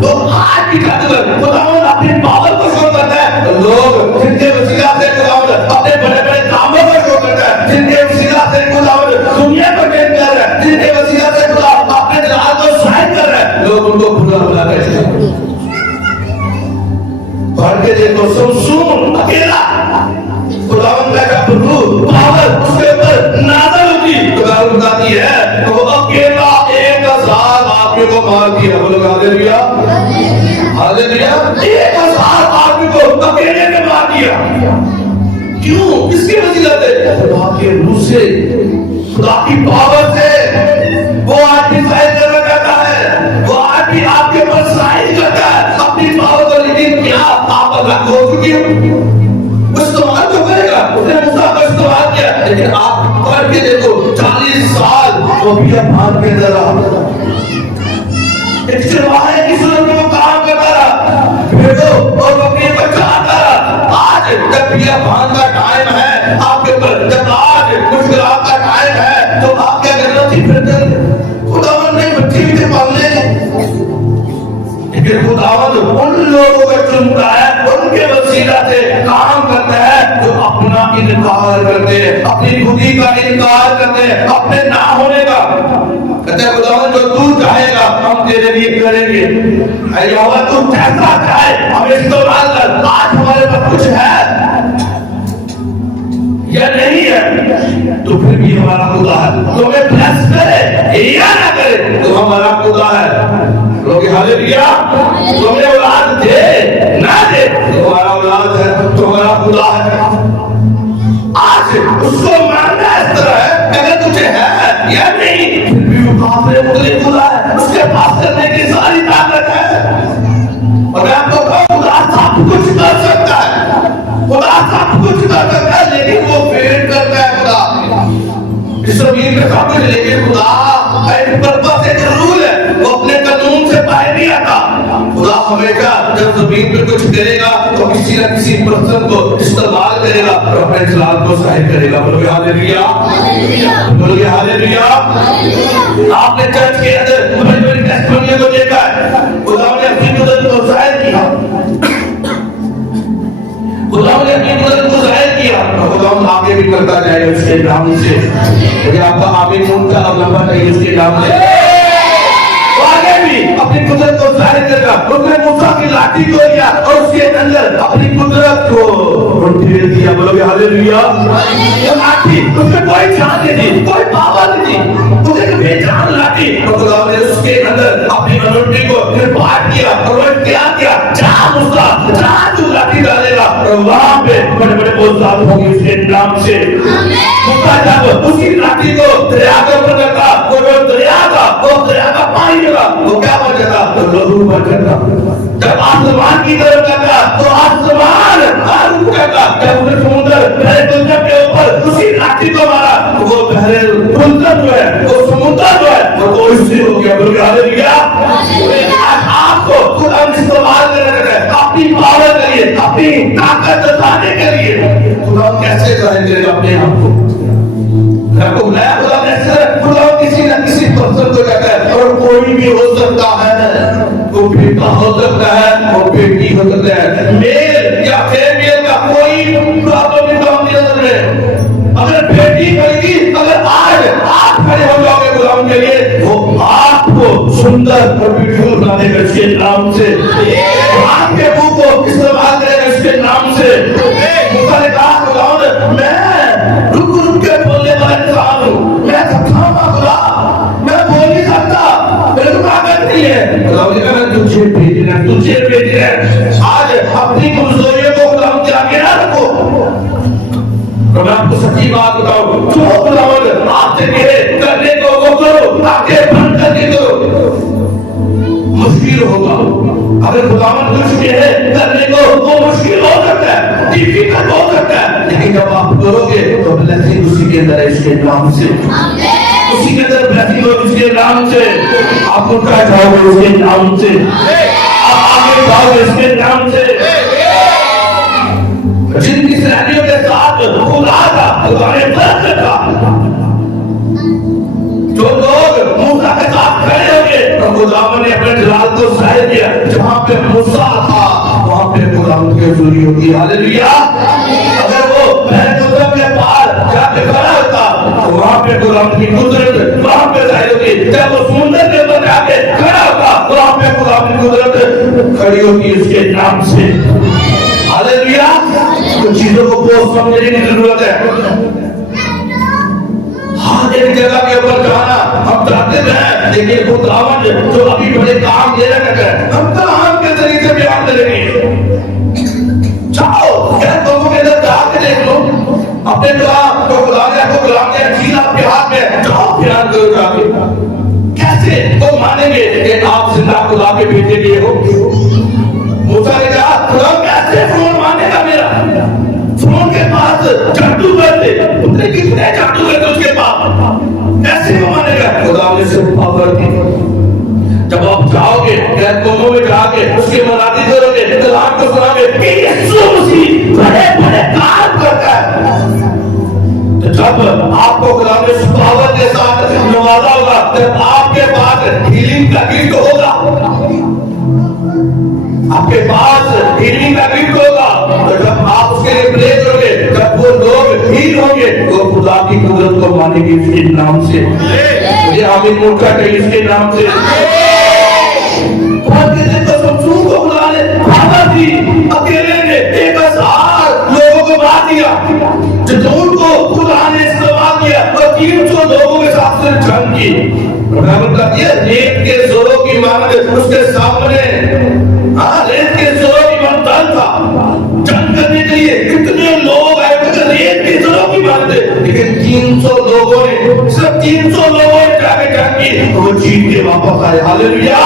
तो आज की जादूगर खुदावंद अपनी पावर को शो करता है। तो लोग जिनके वसीला से खुदावंद अपने बड़े बड़े कामों को शो करता है, जिनके वसीला से खुदावंद दुनिया को चेंज कर रहा है, जिनके वसीला से खुदा अपने जलाल को जाहिर कर रहा है, लोग उनको बुरा बुला कहते हैं। पढ़ के देखो, समसून अकेला खुदावंद का प्रभु पावर उसके ऊपर नाज़िल होती, खुदावंद बताती है तो अकेला 1000 आदमी को मार दिया, बोलो हालेलुया, हालेलुया। 1000 आदमी को अकेले ने मार दिया। क्यों? किसके वसीला से? खुदा के रूह से, खुदा की पावर से। वो आदमी जाहिर करना चाहता है, वो आदमी आपके ऊपर जाहिर करता है अपनी पावर को। लेकिन क्या आप अलग हो चुकी हो? इस्तेमाल तो करेगा, उसने मूसा को इस्तेमाल किया, लेकिन आप पढ़ के देखो 40 साल वो भी भाग के अंदर रहा, एक सिरवाहे की सूरत में वो काम करता रहा, भेड़ों और बकरी को चराता रहा। आज जब यह भाग का टाइम है आपके ऊपर, जब आज मुश्किलात का टाइम है तो आप क्या करना चाहिए? फिर खुदावंद ने बच्चे भी पालने, लेकिन खुदावंद उन लोगों को चुनता है, उनके वसीला से काम करता है जो अपना इनकार करते हैं, अपनी खुदी का इनकार करते हैं, अपने ना होने का। कहते हैं खुदावंद जो तू चाहेगा हम तेरे लिए करेंगे, यहोवा तू जैसा चाहे हमें इस्तेमाल कर, आज हमारे पास कुछ है या नहीं है, तो फिर भी हमारा खुदा है। तो हमें ब्लेस करे या ना करे, तो हमारा खुदा है। लोग हालेलुया। तो हमें औलाद दे ना दे, तो हमारा औलाद है, तो हमारा खुदा है। आज उसको मानना इस तरह है, अगर तुझे है या नहीं, फिर भी वो काफिर मुतलिक खुदा है, उसके पास करने की सारी ताकत है। और मैं आपको कहूं, खुदा सब कुछ कर सकता है, खुदा सब कुछ कर सकता है, लेकिन वो वेट करता है। खुदा इस जमीन पे सब कुछ, लेकिन खुदा एक पर्पस, एक रूल है, वो अपने कानून से बाहर नहीं आता। खुदा हमेशा जब जमीन पे कुछ करेगा तो किसी न किसी पर्सन को इस्तेमाल करेगा और अपने जलाल को जाहिर करेगा। बोलिए हालेलुया, बोलिए हालेलुया। आपने चर्च के अंदर बड़ी-बड़ी टेस्टिमनी को देखा है, खुदा ने अपनी कुदरत को जाहिर किया, खुदा ने अपनी कुदरत को जाहिर किया, और खुदा आगे भी करता जाएगा उसके नाम से। मुझे आपका आमीन उनका लंबा चाहिए उसके नाम से, आगे भी अपनी कुदरत को जाहिर करेगा। उसने मूसा की लाठी को लिया और उसके अंदर अपनी कुदरत को ढेर दिया। बोलोगे हालेलुया। वो लाठी, उसमें कोई जान नहीं थी, कोई पावर नहीं थी, उसे बेजान लाठी, तो खुदा ने उसके अंदर अपनी अनुमति को बांट दिया। और वो क्या किया, जहां मूसा जहां तू लाठी डालेगा और वहां पे बड़े बड़े बोझ होंगे उसके नाम से। मूसा जब उसी लाठी को दरिया के ऊपर रखा, वो दरिया का, वो दरिया का पानी लगा, वो क्या बन जाता, तो लहू बन जाता। जब आसमान की तरफ जाता तो आसमान आग उठाता। जब उसने समुद्र बहरे गुलजर के ऊपर उसी लाठी को मारा, तो वो बहरे गुलजर जो है, वो समुद्र जो है, वो कोई से हो गया। बोल हालेलुया। आपको खुदा इस्तेमाल करने है अपनी पावर के लिए, अपनी ताकत दिखाने के लिए। खुदा कैसे जाहिर करेगा अपने आप को? आपको बुलाया खुदा कैसे? खुदा किसी न किसी पर्सन को कहता है, और कोई भी हो सकता है, वो बेटा हो सकता है, वो बेटी हो सकता है, मेल या फीमेल का कोई प्रॉब्लम नहीं होती है। अगर बेटी कहेगी, अगर आज आप खड़े हो जाओगे गुलाम के लिए, वो आपको सुंदर और ब्यूटीफुल बना देगा इसके नाम से। आपके मुंह को इस्तेमाल करेगा इसके नाम से। मूसा ने कहा, खुदा मैं रुक रुक के बोलने वाला इंसान हूँ, मैं थकामा खुदा, मैं बोल नहीं सकता, मेरे को ताकत नहीं है। खुदा ने कहा, मैं तुझे भेजना, तुझे भेजना। आज अपनी कमजोरियों को खुदा के आगे ना रखो। तो मैं आपको सच्ची बात बताऊं, जो खुदावंद आपसे कहे करने को वो करो, आगे बंद करके करो। मुश्किल होगा, अगर खुदावंद कुछ कहे करने को, वो मुश्किल हो सकता है, डिफिकल्ट हो सकता है, लेकिन जब आप करोगे तो ब्लेसिंग उसी के अंदर है इसके नाम से। उसी के अंदर ब्लेसिंग हो इसके नाम से। आप उठा जाओगे उसके नाम से, आप आगे जाओगे इसके नाम से। जिनकी सैनियों के साथ खुदा था, खुदा ने बरकत रखा। जो लोग मूसा के साथ खड़े होंगे, तो खुदा ने अपने जलाल को जाहिर किया। जहां पे मूसा था, वहां पे खुदा की हजूरी होगी। हालेलुया। अगर वो बहरे गुलजर के पार जाके खड़ा होता, तो वहां पे खुदा की कुदरत वहां पे जाहिर होगी। जब वो समुद्र के ऊपर जाके खड़ा होता, वहां पे खुदा की कुदरत खड़ी होगी उसके नाम से। हालेलुया। तो चीजों को बहुत समझने की जरूरत है। हाँ, एक जगह के ऊपर जाना हम चाहते हैं, लेकिन खुदावंद जो अभी बड़े काम दे रहे हैं, हम कलाम के तरीके से बयान करेंगे। जाओ लोगों के अंदर जाके देख लो अपने कलाम को, खुदा ने आपको कलाम दिया, चीज आपके हाथ में, जाओ बयान करो जाके। कैसे वो मानेंगे कि आप जिंदा खुदा के बेटे लिए हो? मूसा ने कहा, खुदा कैसे फोन मानेगा मेरा? फोन के पास जादूगर थे, उतने कितने जादूगर थे उसके पास, कैसे वो मानेगा? खुदा ने सिर्फ पावर दी। जब आप जाओगे कौमों में जाके उसके मनादी करोगे, कलाम को सुनाओगे कि यीशु मसीह बड़े बड़े काम करता है, तो जब आपको खुदा ने पावर के साथ नवाजा होगा, जब आपके पास हीलिंग का गिफ्ट होगा, आपके पास हीलिंग का गिफ्ट होगा, तो जब आप उसके लिए प्रे करोगे, जब वो लोग हील होंगे, वो खुदा की कुदरत को मानेंगे इसके नाम से। मुझे आमीन बोलना चाहिए इसके नाम से। खुदा ने पावर दी, अकेले ने जतून को खुदा ने इस्तेमाल किया और 300 लोगों के साथ सिर्फ जंग की। बराबर का दिया रेत के जोरों की मांग उसके सामने, रेत के जोरों की मांग था जंग करने के लिए कितने लोग आए थे, रेत के जोरों की मांग थे, लेकिन 300 लोगों ने, सिर्फ 300 लोगों ने जाके जंग की, वो जीत के वापस आए। हालेलुया।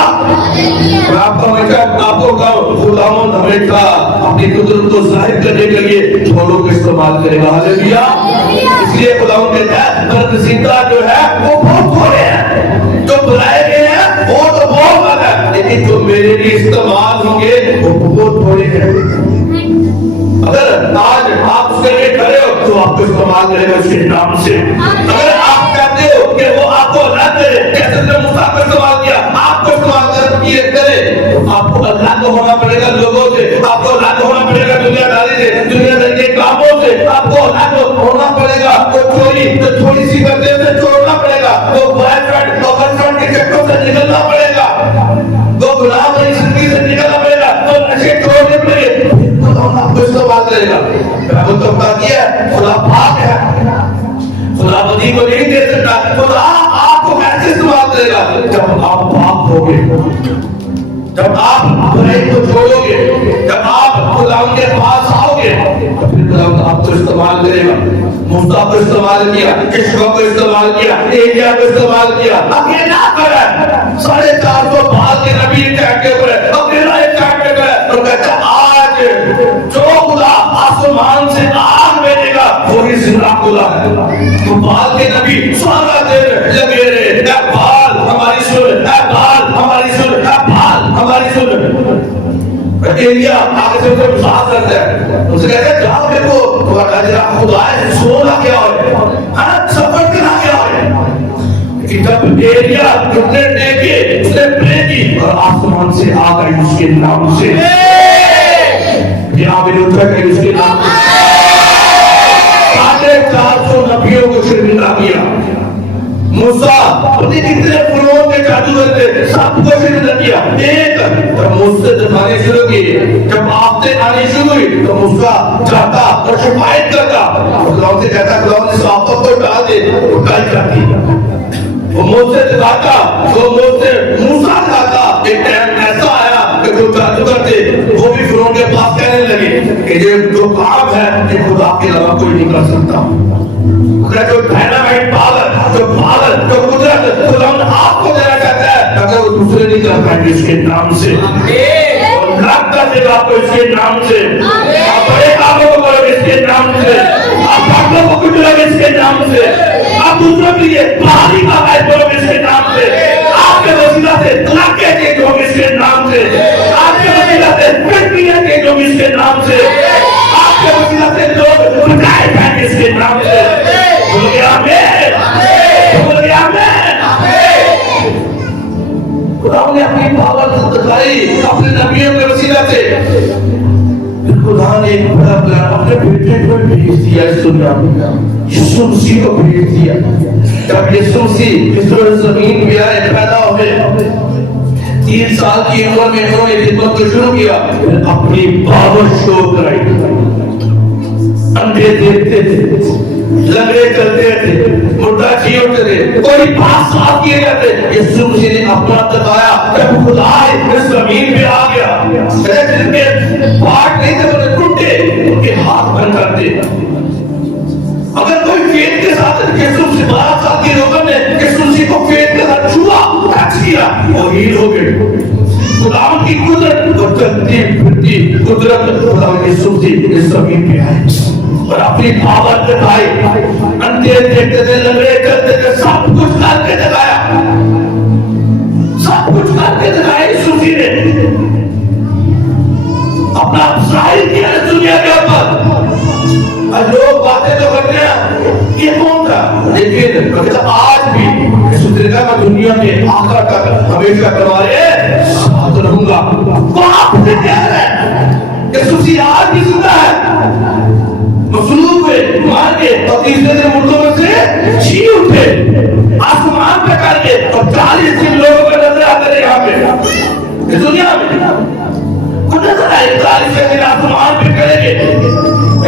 आपको खुदावंद हमेशा अपनी कुदरत को जाहिर करने के लिए झोलों का इस्तेमाल करेगा। हालेलुया। इसलिए खुदावंद कहता है बदनसीबता जो है वो बहुत थोड़े हैं, जो बुलाए गए हैं वो तो बहुत ज्यादा है, लेकिन जो मेरे लिए इस्तेमाल होंगे वो बहुत थोड़े हैं। अगर आज आप उसके लिए खड़े हो तो आपको इस्तेमाल करेगा उसके नाम से। अगर आप कहते हो कि वो आपको अल्लाह करे, कैसे उसने मूसा को इस्तेमाल किया, आपको इस्तेमाल करे, तो आपको अल्लाह को होना पड़ेगा लोगों से, आपको अल्लाह को होना पड़ेगा दुनियादारी से, दुनियादारी के कामों से, आपको अल्लाह को होना पड़ेगा। वो चोरी तो थोड़ी सी करते हुए छोड़ना पड़ेगा, वो बॉयफ्रेंड और गर्लफ्रेंड के चक्करों से निकलना पड़ेगा, वो गुलाम वाली जिंदगी से निकलना पड़ेगा, वो नशे छोड़ने पड़ेंगे, आपको इस्तेमाल करेगा। तो बता दिया खुदा पाक है, खुदा बदी को नहीं दे सकता, खुदा आपको कैसे इस्तेमाल करेगा जब आप पाक होगे, जब आप बुराई को छोड़ोगे, जब आप खुदा के पास आओगे, तो फिर खुदा आपको इस्तेमाल करेगा। मूसा को इस्तेमाल किया, यहोशू को इस्तेमाल किया, एलिया को इस्तेमाल किया, अकेला करा 450 बाल के नबी के ऊपर अकेला एक काम पे करा, तो कहता आज जो खुदा आसमान से आग भेजेगा वो ही जिंदा खुदा है। तो बाल के नबी सारा दिन लगे रहे, बाल हमारी सुन, बाल हमारी सुन, बाल हमारी सुन। एलिया आगे से उसे विश्वास करता है, उसे कहता है जाओ देखो खुदा है, सोना क्या है, सफर करना क्या है। कि जब एलिया घुटने टेके उसने प्रे की और आसमान से आग आई उसके नाम से, उसके नाम से 450 नबियों को शर्मिंदा किया। मूसा पति कितने फुलों के जादूगर थे, सबको शर्मिंदा किया। एक जब मूसा दिखाने शुरू किए, जब आफतें आनी शुरू हुई तो मूसा जाता और शिकायत करता, खुदा से कहता खुदा ने आफत को डाल दे, वो टल जाती। वो मूसा दिखाता, वो मूसा दिखाता। एक टाइम ऐसा आया कि जो जादूगर थे वो भी फिरौन के पास कहने लगे कि ये जो काम है ये खुदा के अलावा कोई नहीं कर सकता। जो डायनामाइट पावर, जो कुदरत खुदा आपको देना चाहता है, अगर वो दूसरे नहीं कर पाएंगे इसके नाम से, लाख का देगा आपको इसके नाम से, आप बड़े कामों को करोगे इसके नाम से, आप पागलों को कुचलोगे इसके नाम से, आप दूसरों के लिए बाहरी कामाई करोगे इसके नाम से, आपके वसीला से लाखे चेंज होंगे इसके नाम से, आपके वसीला से फैक्ट्रियां चेंज होंगी इसके नाम से, आपके वसीला से लोग बचाए जाएंगे इसके नाम से। बोल गया खुदा ने अपनी पावर दिखाई अपने नबियों के वसीला से। खुदा ने एक बड़ा प्लान अपने बेटे को भेज दिया इस दुनिया में, यीशु मसीह को भेज दिया। जब यीशु मसीह इस जमीन पे आए, पैदा हुए, 3 साल की उम्र में उन्होंने खिदमत को शुरू किया, अपनी पावर शो कराई। अंधे देखते थे, लंगड़े चलते थे, मुर्दा जी उठते थे, कोई पास साफ किए जाते। यीशु मसीह ने अपना बताया जब खुदा इस जमीन पे आ गया, जिनके पार्ट नहीं थे वो टूटे, उनके हाथ बंद कर दे। अगर कोई फेथ के साथ यीशु मसीह 12 साल की लोगों ने यीशु मसीह को फेथ के साथ छुआ, टच किया, वो हील हो गए। खुदा की कुदरत और चलती फिरती कुदरत खुदा यीशु मसीह इस जमीन पे आए और अपनी पावर दिखाई। अंधे देखते थे, लंगड़े चलते थे, सब कुछ करके दिखाया, सब कुछ करके दिखाया। यीशु मसीह ने अपना जाहिर किया इस दुनिया के ऊपर। लोग बातें तो करते हैं ये कौन था, लेकिन आज भी इस दुनिया में आकर तक हमेशा तुम्हारे साथ रहूंगा। वो आपसे कह रहे हैं यीशु मसीह आज भी जिंदा है, मसलूब हुए, मार के और तीसरे दिन मुर्दों में से जी उठे, आसमान पे करके और 40 दिन लोगों को नजर आते रहे यहाँ पे इस दुनिया में। नजर आए 40 दिन आसमान पे करेंगे।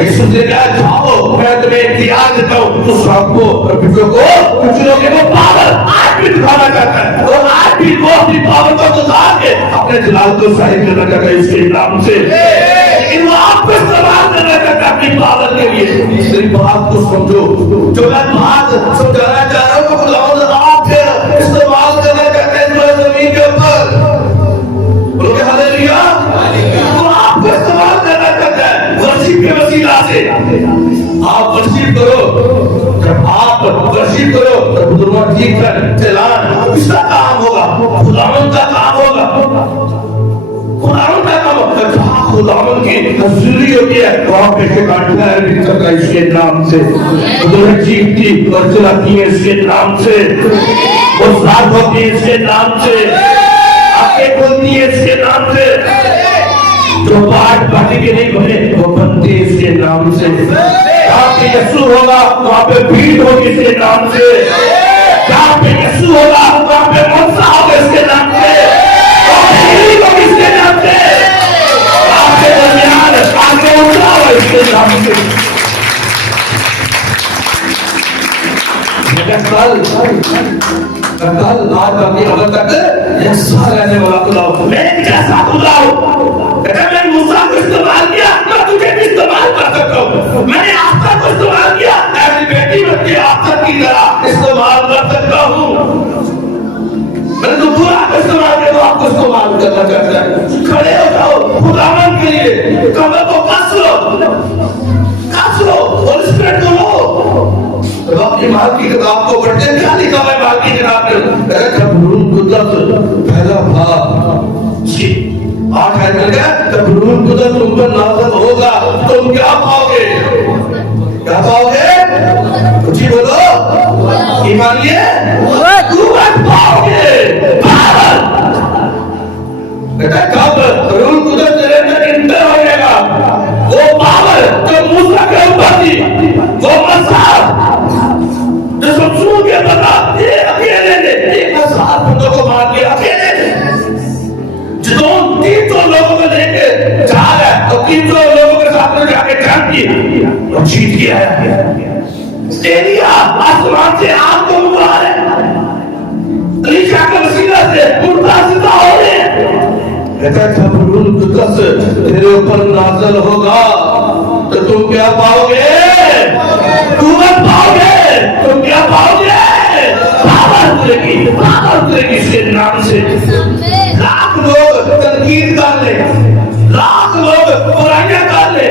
यीशु ने कहा जाओ, मैं तुम्हें इख्तियार देता हूँ, तो सबको कुछ लोगों को पावर आज भी दिखाना चाहता है, और आज भी वो अपनी पावर को दिखा के अपने जलाल को जाहिर करना चाहता है इसके नाम से। लेकिन वो आपको इस्तेमाल करना चाहता है अपनी पावर के लिए। मेरी बात को समझो, जो मैं बात समझाना चाह रहा हूँ, खुदावंद आपसे इस्तेमाल करना चाहता है जमीन के ऊपर। बोलोगे हालेलुया। वो आपको इस्तेमाल करना चाहता है वर्शिप के वसीला से। आप वर्शिप करो, जब आप वर्शिप करो तो खुदावंद जी का चलान किसका काम होगा? खुदावंद का काम होगा। खुदावंद का काम होगा। जहाँ खुदावंद की हजूरी होती है वहाँ पे शैतान ठहर सकता है इसके नाम से। खुदावंद जीतती और चलाती है इसके नाम से, वो साथ होती है इसके नाम से, आगे बोलती है इसके नाम से। जो बाट बाटी के नहीं बने वो बनते इसके नाम से। जहाँ पे यीशु होगा वहाँ पे भीड़ होगी इसके नाम से। जहाँ पे यीशु होगा वहाँ पे मनसा होगा इसके नाम से, वहाँ पे हीलिंग होगी इसके नाम से, वहाँ पे दरमियान आगे उठा होगा इसके नाम से। कल आज बाकी अगर तक ऐसा रहने वाला खुदा, मैं कैसा खुदा हूँ? मैंने मूसा को इस्तेमाल किया, मैं तुझे भी इस्तेमाल कर सकता हूँ। मैंने आस्था को इस्तेमाल किया, ऐसी बेटी बन के आस्था की तरह इस्तेमाल कर सकता हूँ। मैंने तो पूरा इस्तेमाल किया, तो आपको इस्तेमाल करना चाहता है। खड़े हो जाओ खुदावंद के लिए, कमर को कस लो और स्प्रेड को लो। जब अपनी माल की किताब को पढ़ते हैं, क्या लिखा है माल की किताब में? जब रूह कुदरत पहला भाग आठ है मिल गया, जब रूह कुदरत तुम पर नाज़िल होगा तुम क्या पाओगे? क्या पाओगे? कुछ ही बोलो, ईमान लिए कुव्वत पाओगे। बेटा कब रूह कुदरत तेरे अंदर इंटर हो जाएगा, वो पावर जो मूसा के ऊपर थी, वो मसा जो समसूर के बता, ये अकेले ने 1000 बंदों को मार दिया, अकेले ने। जो 300 लोगों को लेके जा रहा है और 300 लोगों के साथ में जाके जंग की और जीत गया है। एलिया आसमान से आग को बुला रहे, एलीशा के वसीला से मुर्दा जिंदा हो रहे। कहता है जब रूह कुदस तेरे ऊपर नाज़िल होगा तो तुम क्या पाओगे? कुव्वत पाओगे। तुम क्या पाओगे? पावर उतरेगी इसके नाम से। लाख लोग तनकीद कर ले, लाख लोग बुराइयां कर ले,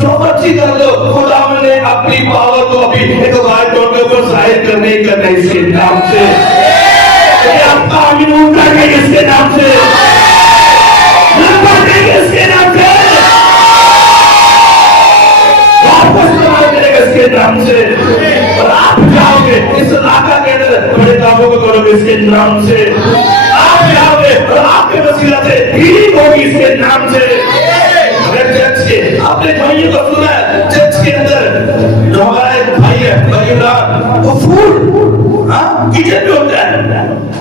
जो मर्जी कर लो, खुदा ने अपनी पावर को अभी एक बार तौर के ऊपर जाहिर करने इसके नाम से। आपका आमीन उठाएंगे इसके नाम से, इसके नाम से, वापस करेगा इसके नाम से। और आप जाओगे इस इलाका के अंदर बड़े कामों को करोगे इसके नाम से। आप जाओगे और आपके वसीला से हीलिंग होगी इसके नाम से। अगर चर्च के आपने भाइयों को सुना है, चर्च के अंदर जो हमारा एक भाई है भाई, वो फूड किचन में होता है,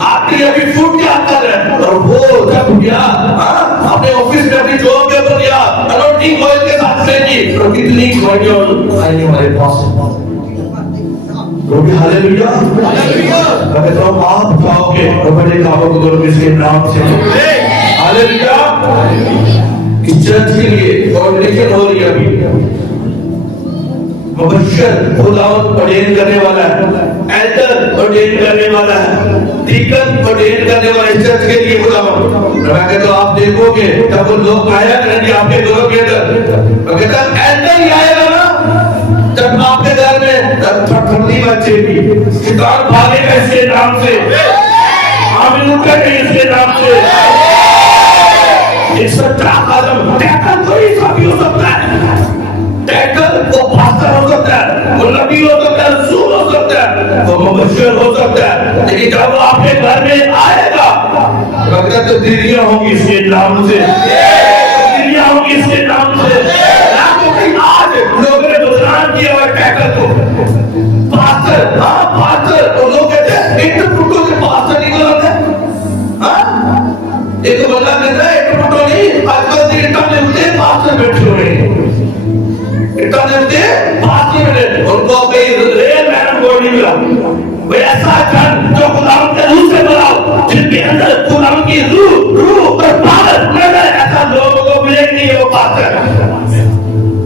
आपने अभी फूड क्या कर रहे हैं, और वो जब गया अपने ऑफिस में अपनी जॉब के ऊपर गया, अनोइंटिंग ऑयल के साथ से की, तो कितनी भाइयों आएंगे हमारे पास। हालेलुया। मैं कहता हूँ आप जाओगे और बड़े कामों को करोगे इसके नाम से। हालेलुया। इस चर्च के लिए ऑर्डिनेशन हो रही है अभी, मुबश्शिर खुदावंद ऑर्डेन करने वाला है, एल्डर ऑर्डेन करने वाला है, डीकन ऑर्डेन करने वाला इस चर्च के लिए खुदावंद। मैं कहता हूँ आप देखोगे जब वो लोग आया करेंगे आपके घरों के अंदर, मैं कहता हूँ एल्डर ही आएगा ना, जब आपके घर में ठंडी मचेगी, शैतान भागेगा इसके नाम से, आमीन उठेंगे इसके नाम से। एक सच्चा आदम टैकल कोई भी हो सकता है, टैकल वो पास्टर हो सकता है, वो नबी हो सकता है, रसूल हो सकता है, वो मुबश्शिर हो सकता है, लेकिन जब वो आपके घर में आएगा तो दिलियां होंगी इसके नाम से, दिलियां होंगी इसके नाम से। आज लोगों ने बदनाम किया हुआ टैकल को, पास्टर, हाँ पास्टर, तो लोग कहते हैं एक टुकड़ों से पास्टर निकल आते हैं। एक बंदा कहता है एक टुकड़ों नहीं, आजकल इंटा में पास्टर बैठे हुए हैं। उनको कोई रेल मैडम को नहीं मिला। वो ऐसा जन जो खुदावंद के रूह से बनाओ, जिनके अंदर खुदावंद की रूह और पावर नजर, ऐसा लोगों को मिले नहीं हो पाता।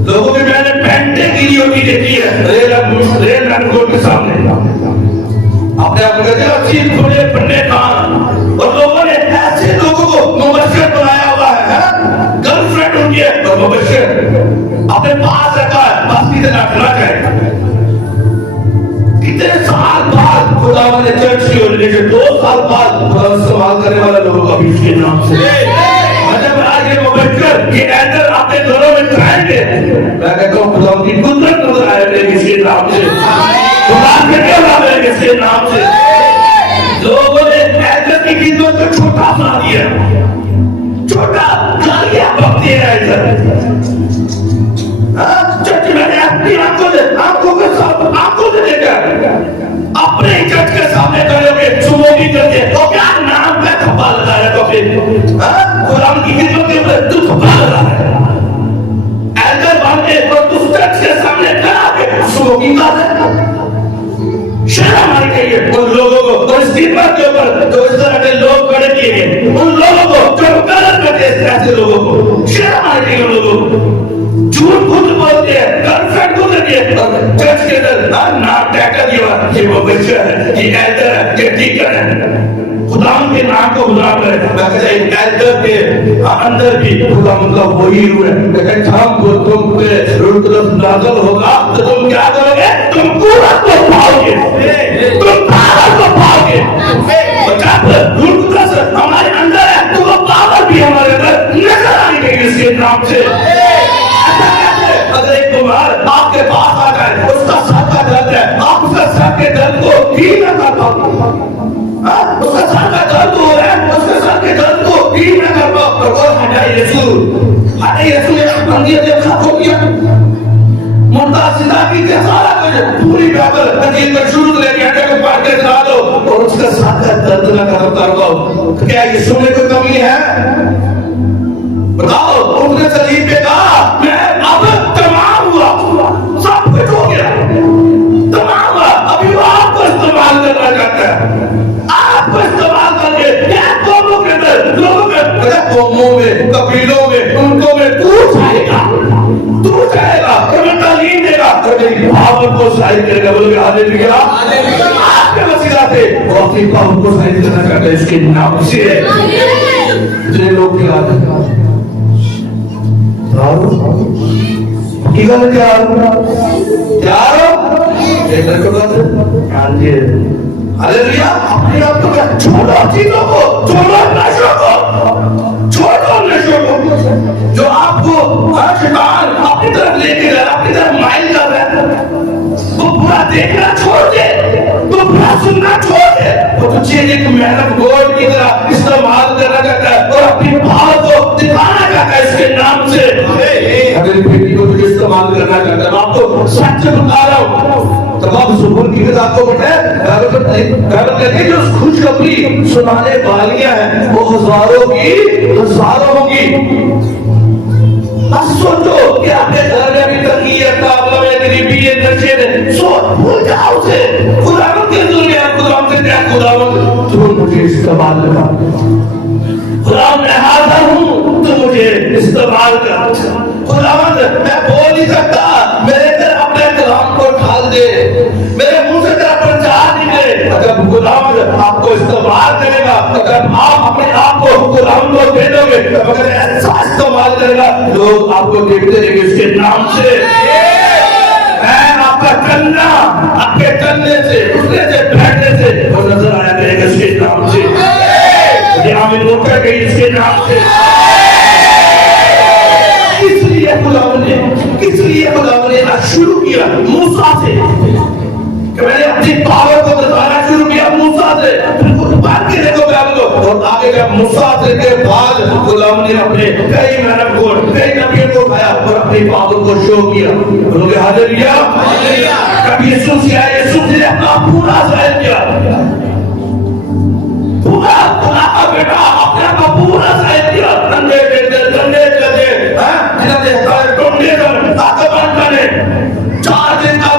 लोगों की मैंने पेंटे की होती देखी है रेल मैडम के सामने, अपने आप कहते हैं अच्छी थोड़े बंदे कान, और लोगों ने ऐसे लोगों को मुबश्शिर बनाया हुआ है, गर्लफ्रेंड उनकी है और मुबश्शिर अपने पास रखा है, बस कितने रखना चाहिए। कितने साल बाद खुदा ने चर्च की ओर लेके 2 साल बाद खुदा इस्तेमाल करने वाले लोगों का भी उसके नाम से, जब आज ये मुबश्शिर ये एल्डर आपके घरों में जाएंगे, मैं कहता हूँ खुदा की कुदरत नजर आएगी इसके नाम से, खुदा के नाम है इसके नाम से। लोगों ने एल्डर की खिदमत को छोटा बना दिया, छोटा गालियां बकते हैं इधर। चर्च मैंने अपनी आंखों से देखा, अपने चर्च के सामने खड़े होकर सुमोगी करके तो क्या नाम का थप्पा लगा है, तो फिर कुरान की खिदमत के ऊपर तू थप्पा लगा है, एल्डर बन के और तू चर्च के सामने खड़ा के सुमोगी कर रहा है। शर्म आनी चाहिए उन लोगों को, और इस खिदमत के ऊपर जो इस तरह के लोग खड़े किए गए, उन लोगों को जो गलत करते हैं, ऐसे लोगों को शर्म आनी चाहिए। उन लोगों को झूठ खुद बोलते हैं, गर्लफ्रेंड खुद देती है, और चर्च के अंदर नाम टैग कर दिया, ये मुबश्शिर है, ये एल्डर है, ये डीकन है। खुदा के नाम को गुलाम करे, मैं कहता हूं एल्डर के अंदर भी खुदा मतलब वही रूह है। लेकिन शाम को तुम पे रूह कुदस नाज़िल होगा तो तुम क्या करोगे? तुम कुदरत को पाओगे, तुम पावर को पाओगे। और जब रूह कुदस हमारे अंदर है तो वो पावर भी हमारे अंदर नजर आनी चाहिए इसके नाम से। अगर एक बीमार आपके पास आ जाए, उसका सर का दर्द है, आप उसका सर के दर्द को ठीक न कर पाओ, उसका सर का दर्द हो रहा है, उसके सर के दर्द को ठीक न कर पाओ, और वो हटाई यीशु ने बंदी देखा हो गया, मुर्दा जिंदा की सारा कुछ पूरी बाइबल अंजील में शुरू लेके हटे को पढ़ के दिखा दो, और उसका सर का दर्द न कर पाओ, क्या यीशु में कोई कमी है? बताओ। उसने सलीब पे कहा मैं अब तमाम हुआ, सब कुछ हो गया, तमाम हुआ, अभी वो आपको इस्तेमाल करना चाहता है, आपको इस्तेमाल करके क्या कौमों के अंदर, लोगों के कौमों में, कबीलों में, उनको में तू जाएगा, तुम्हें तालीम देगा, तेरी पावर को साहिब करेगा। बोलोगे हालेलुया। आपके वसीला से वो अपनी पावर को साहिब करना चाहता है इसके नाम से। जितने लोग की आदत की गल तैयार एक लड़के हालेलुया। अपने आप को क्या छोड़ो, चीजों को छोड़ो, नशों को छोड़ो, नशों को जो आपको शैतान अपनी तरफ लेके जा रहा, अपनी तरफ माइल कर रहा है, वो बुरा देखना छोड़ दे, वो बुरा सुनना छोड़ दे, वो तुझे एक मेहनत गोल्ड की तरह इस्तेमाल करना चाहता है और अपनी भाव को दिखाना चाहता है इसके नाम से। अगर बेटी को तुझे इस्तेमाल करना चाहता है, आपको सच बता रहा हूँ, तब आप सुबह की किताब को पढ़े, जो खुशखबरी सुनाने वालियां हैं वो हजारों होंगी। सोचो कि आपके घर में भी तंगी है, प्रॉब्लम है, गरीबी है, नशे है, सोच भूल जाओ उसे। खुदावंद के दुनिया, खुदावंद से क्या, खुदावंद तुम मुझे इस्तेमाल कर, खुदावंद मैं हाजिर हूँ, तुम मुझे इस्तेमाल कर। खुदावंद मैं बोल नहीं सकता, मेरे अंदर अपने कलाम को ढाल दे, मेरे मुंह से तेरा प्रचार निकले। अगर खुदावंद आपको इस्तेमाल करेगा, अगर आप अपने आप को खुदावंद को दे दोगे, अगर ऐसा इस्तेमाल करेगा, लोग आपको देखते रहेंगे इसके नाम से। मैं आपका चलना, आपके चलने से, उठने से, बैठने से वो नजर आया करेगा इसके नाम से। आमीन बोलकर गई इसके नाम से। किस लिए खुदावंद ने शुरू किया मूसा से, कि मैंने अपनी पावर को बताना शुरू किया मूसा से, बात के देखो और आगे जब मूसा से के बाद खुदावंद ने अपने कई मानव को, कई नबियों को उठाया और अपनी पावर को शो किया। बोलोगे हालेलुया। कब यीशु से आए, यीशु ने अपना पूरा जाहिर किया, पूरा खुदा का बेटा अपने आप का पूरा जाहिर किया। अंधे जिन्होंने ताकतवर बने, 4 दिन का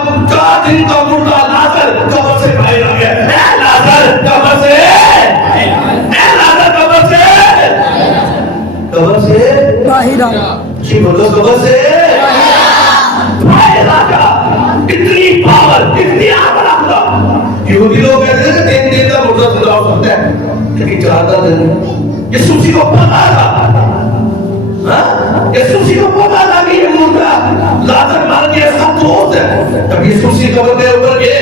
जी बोलो कबर से इतनी पावर, इतनी आग रखता। यहूदी लोग कहते हैं दिन दिन का मुर्दा जिंदा हो सकता है, लेकिन चाहता दिन यीशु मसीह को पता था, यीशु मसीह को पता था कि ये मुर्दा लाजर मार के इसका दोस्त है। तब यीशु मसीह कब्र के ऊपर गए,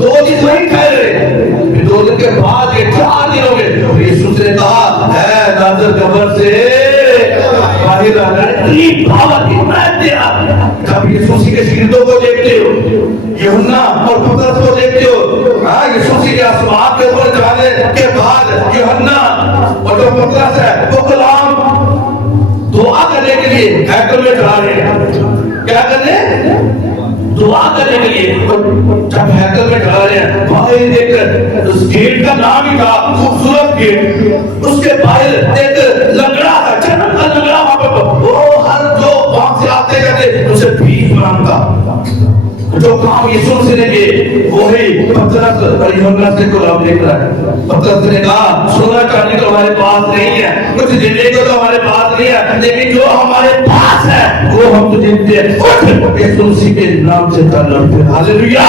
2 दिन वहीं ठहरे, फिर 2 दिन के बाद 4 दिन हो गए, यीशु मसीह ने कहा है लाजर कब्र से बाहर आ गया। इतनी पावर, इतना तेरा। जब यीशु मसीह के शिगिर्दों को देखते हो, यूहन्ना और पतरस को देखते हो, हाँ यीशु मसीह के आसमान के ऊपर जाने के बाद यूहन्ना और जो पतरस है वो गुलाम दुआ करने के लिए हैकल में जा रहे हैं। क्या करने? दुआ करने के लिए। जब हैकल में जा रहे हैं, बाहर देखकर उस गेट का नाम ही था खूबसूरत गेट, उसके बाहर एक लंगड़ा था, जन्म का लंगड़ा वहां पर, वो हर जो वहां से आते जाते उसे भीख मांगता। जो काम यीशु मसीह ने किए वही पतरस और यूहन्ना से गुलाम लेकर आए। पतरस ने कहा सोना चांदी तो हमारे पास नहीं है, कुछ देने को तो हमारे पास नहीं है, लेकिन जो हमारे पास है वो हम तुझे देते हैं। उठ, यीशु मसीह के नाम से चल लड़ते। हालेलुया।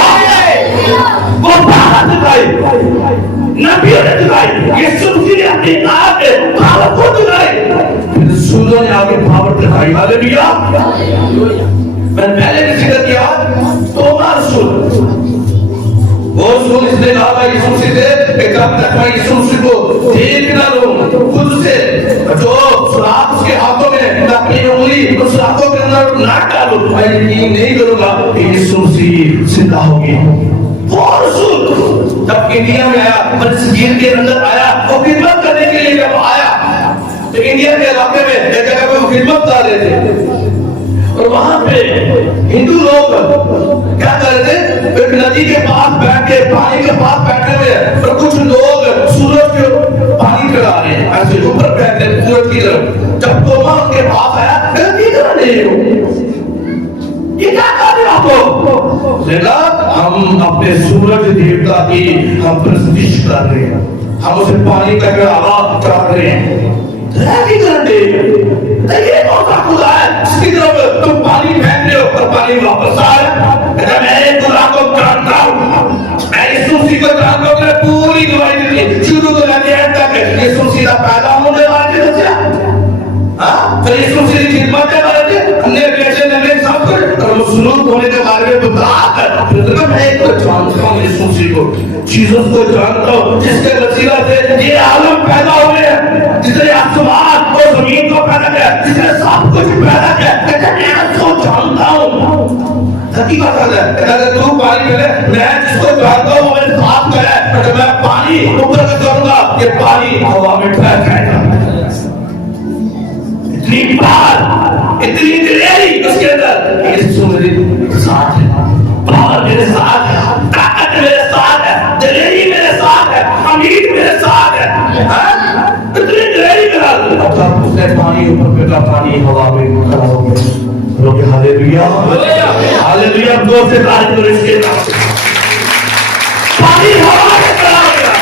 वो ताकत दिखाई नबियों ने दिखाई, यीशु मसीह ने अपनी आग पावर को दिखाई, फिर सूरों ने आगे पावर दिखाई। हालेलुया। मैंने पहले भी जिक्र किया, तोमा रसूल, वो रसूल इसने कहा यीशु मसीह से कि जब तक मैं यीशु मसीह को देख ना लूं खुद से, जो सुराख उसके हाथों में अपनी उंगली उस सुराखों के अंदर ना डालूं, मैं यकीन नहीं करूंगा कि यीशु मसीह जिंदा होगी। वो रसूल जब इंडिया में आया, मस्जिद के अंदर आया, वो खिदमत करने के लिए जब आया, तो इंडिया के इलाके में एक जगह पे वो खिदमत कर रहे थे, और वहां पे हिंदू लोग क्या कर रहे थे, एक नदी के पास बैठ के, पानी के पास बैठे हुए, और कुछ लोग सूरज के पानी चढ़ा रहे हैं, ऐसे ऊपर बैठे सूरज की तरफ। जब तोमा उनके पास आया, क्या कर रहे हो, ये क्या कर रहे हो आप? बोला हम अपने सूरज देवता की हम प्रतिष्ठा कर रहे हैं, हम उसे पानी का आवाज चढ़ा रहे हैं। ये कौन सा खुदा है जिसकी तरफ तुम पानी फेंक रहे हो और पानी वापस आ रहा है? मैं खुदा को जानता हूँ, मैं यीशु मसीह को जानता हूँ। पूरी गवाही दी शुरू से लेकर अंत तक यीशु मसीह पैदा होने वाले थे बच्चा, हाँ तो यीशु मसीह की खिदमत के बारे में हमने बेटे ने सब कुछ और मसलूक होने के बारे में बताकर फिर मैं एक जानता हूँ यीशु मसीह को, जीसस को जानता हूँ, जिसके वसीला से ये आलम पैदा हुए हैं, जिसने आसमान और जमीन को पैदा किया, जिसने सब कुछ पैदा किया, मैं उसको जानता हूँ। हकीकत है अगर तू पानी मिले, मैं जिसको जानता हूँ मेरे साथ में है, अगर मैं पानी ऊपर से करूंगा ये पानी हवा में फैल जाएगा। इतनी बार इतनी दिलेरी उसके अंदर, यीशु मेरे साथ है, पावर मेरे साथ है, ताकत मेरे साथ है, दिलेरी मेरे साथ है, अमीर मेरे साथ है, इतनी दिलेरी मेरा। अब उसने पानी ऊपर फेंका, पानी हवा में खड़ा हो गया। लोग हालेलुया हालेलुया, दो से तारीफ करो इसके नाम, पानी हवा में खड़ा हो गया।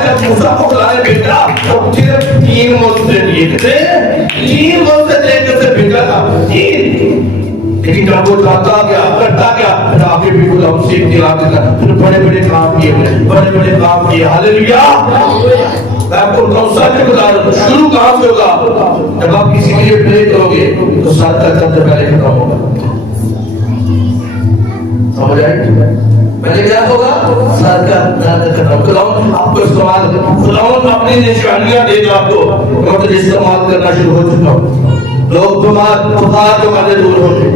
जब मूसा को बुलाने भेजा तो सिर्फ 3 मोज़े दिए थे, 3 मोज़े देकर से भेजा था, 3। लेकिन जब वो जाता गया करता गया, फिर आगे भी गुलाम सीख दिला देता, फिर बड़े-बड़े काम किए, बड़े-बड़े काम किए। हालेलुया। मैं आपको बताऊं सच बता रहा हूं, शुरू कहां से होगा? जब आप किसी के लिए प्रे करोगे तो सर का दर्द पहले खत्म होगा। समझ आए? पहले क्या होगा? सर का दर्द खत्म। खुदावंद आपको इस्तेमाल, खुदावंद अपनी निशानियां देगा आपको, और तो इस्तेमाल करना शुरू हो चुका हो। लोग बुखार के मारे दूर होंगे,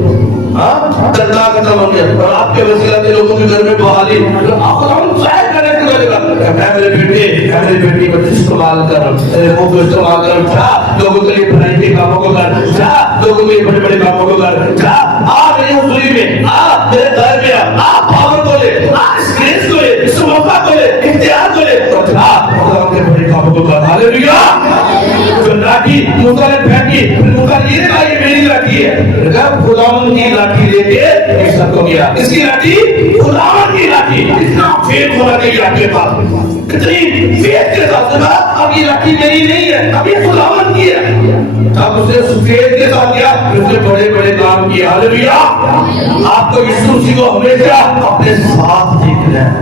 हाँ दर्द खत्म होंगे, और आपके वसीला से लोगों के घर में बहाली, आप खुदावंद शायद करने को लगेगा। मैं मेरे बेटी को इस्तेमाल कर, मेरे मुंह को इस्तेमाल कर, जा लोगों के लिए भलाई के कामों को कर, जा लोगों के लिए बड़े-बड़े कामों को कर, जा आ मेरी हुजूरी में, आ मेरे घर में, आ पावर को ले, आज इस ग्रेस को ले, इस मौका को ले, इख्तियार को ले, तो जा खुदा के बड़े कामों को कर। हालेलुया। जो लाठी मूसा ने फेंकी, मूसा ये कहा ये मेरी लाठी है, जब खुदावन की लाठी लेके एक सबको गया, इसकी लाठी खुदावन की लाठी, इतना फेथ होना चाहिए आपके पास, कितनी फेथ के साथ सुना, अब ये लाठी मेरी नहीं है, अब ये खुदावन की है। अब उसे फेथ के साथ किया, उसने बड़े बड़े काम किए। हालेलुया। आपको यीशु मसीह को हमेशा अपने साथ देखना है,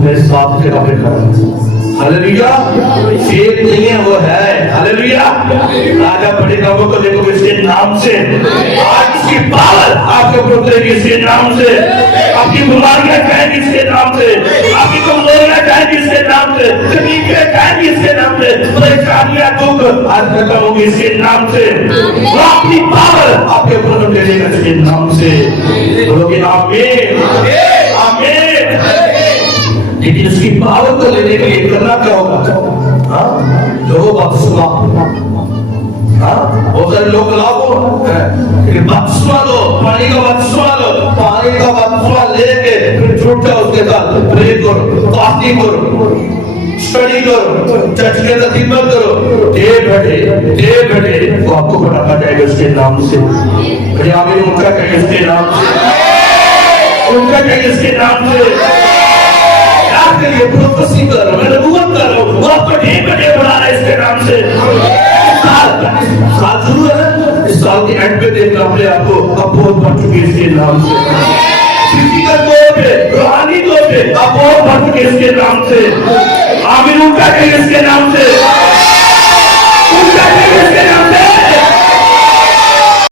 मेरे साथ से कभी करना। हालेलुया। फेथ नहीं है, वो है। हालेलुया। राजा बड़े कामों को देखो इसके नाम से, आज इसकी पावर आपके ऊपर उतरेगी इसके नाम से, आपकी बीमारियां जाएंगी इसके नाम से, आपकी कमजोरियां जाएंगी इसके नाम से, तकलीफें जाएंगी इसके नाम से, परेशानियां दुख आज खत्म होगी इसके नाम से। वो अपनी पावर आपके ऊपर उठे देगा इसके नाम से। बोलोगे आमीन, आमीन। लेकिन उसकी पावर को लेने के लिए करना क्या होगा? लोगों बपतिस्मा, बहुत सारे लोग लाओ बपतिस्मा लो, पानी का बपतिस्मा लो, पानी का बपतिस्मा लेके फिर छूट जाओ, उसके साथ प्रे करो, फास्टिंग करो, स्टडी करो, चर्च के अंदर खिदमत करो, दे बैठे वो आपको बढ़ाता जाएगा उसके नाम से। आमीन। उनका कहिए उसके नाम से, उनका कहिए उसके नाम से। आपके लिए प्रोफेसी कर रहा हूं, मैं नबूवत कर रहा हूं, वो आपको ढेर बढ़ा रहा है इसके नाम से। साल शुरू है ना, इस साल के एंड पे देखना अपने आपको अब बहुत बढ़ चुकी है इसके नाम से। फिजिकल तौर पे, रूहानी तौर पे अब बहुत बढ़ चुकी है इसके नाम से। आमीन। उनका कहिए इसके नाम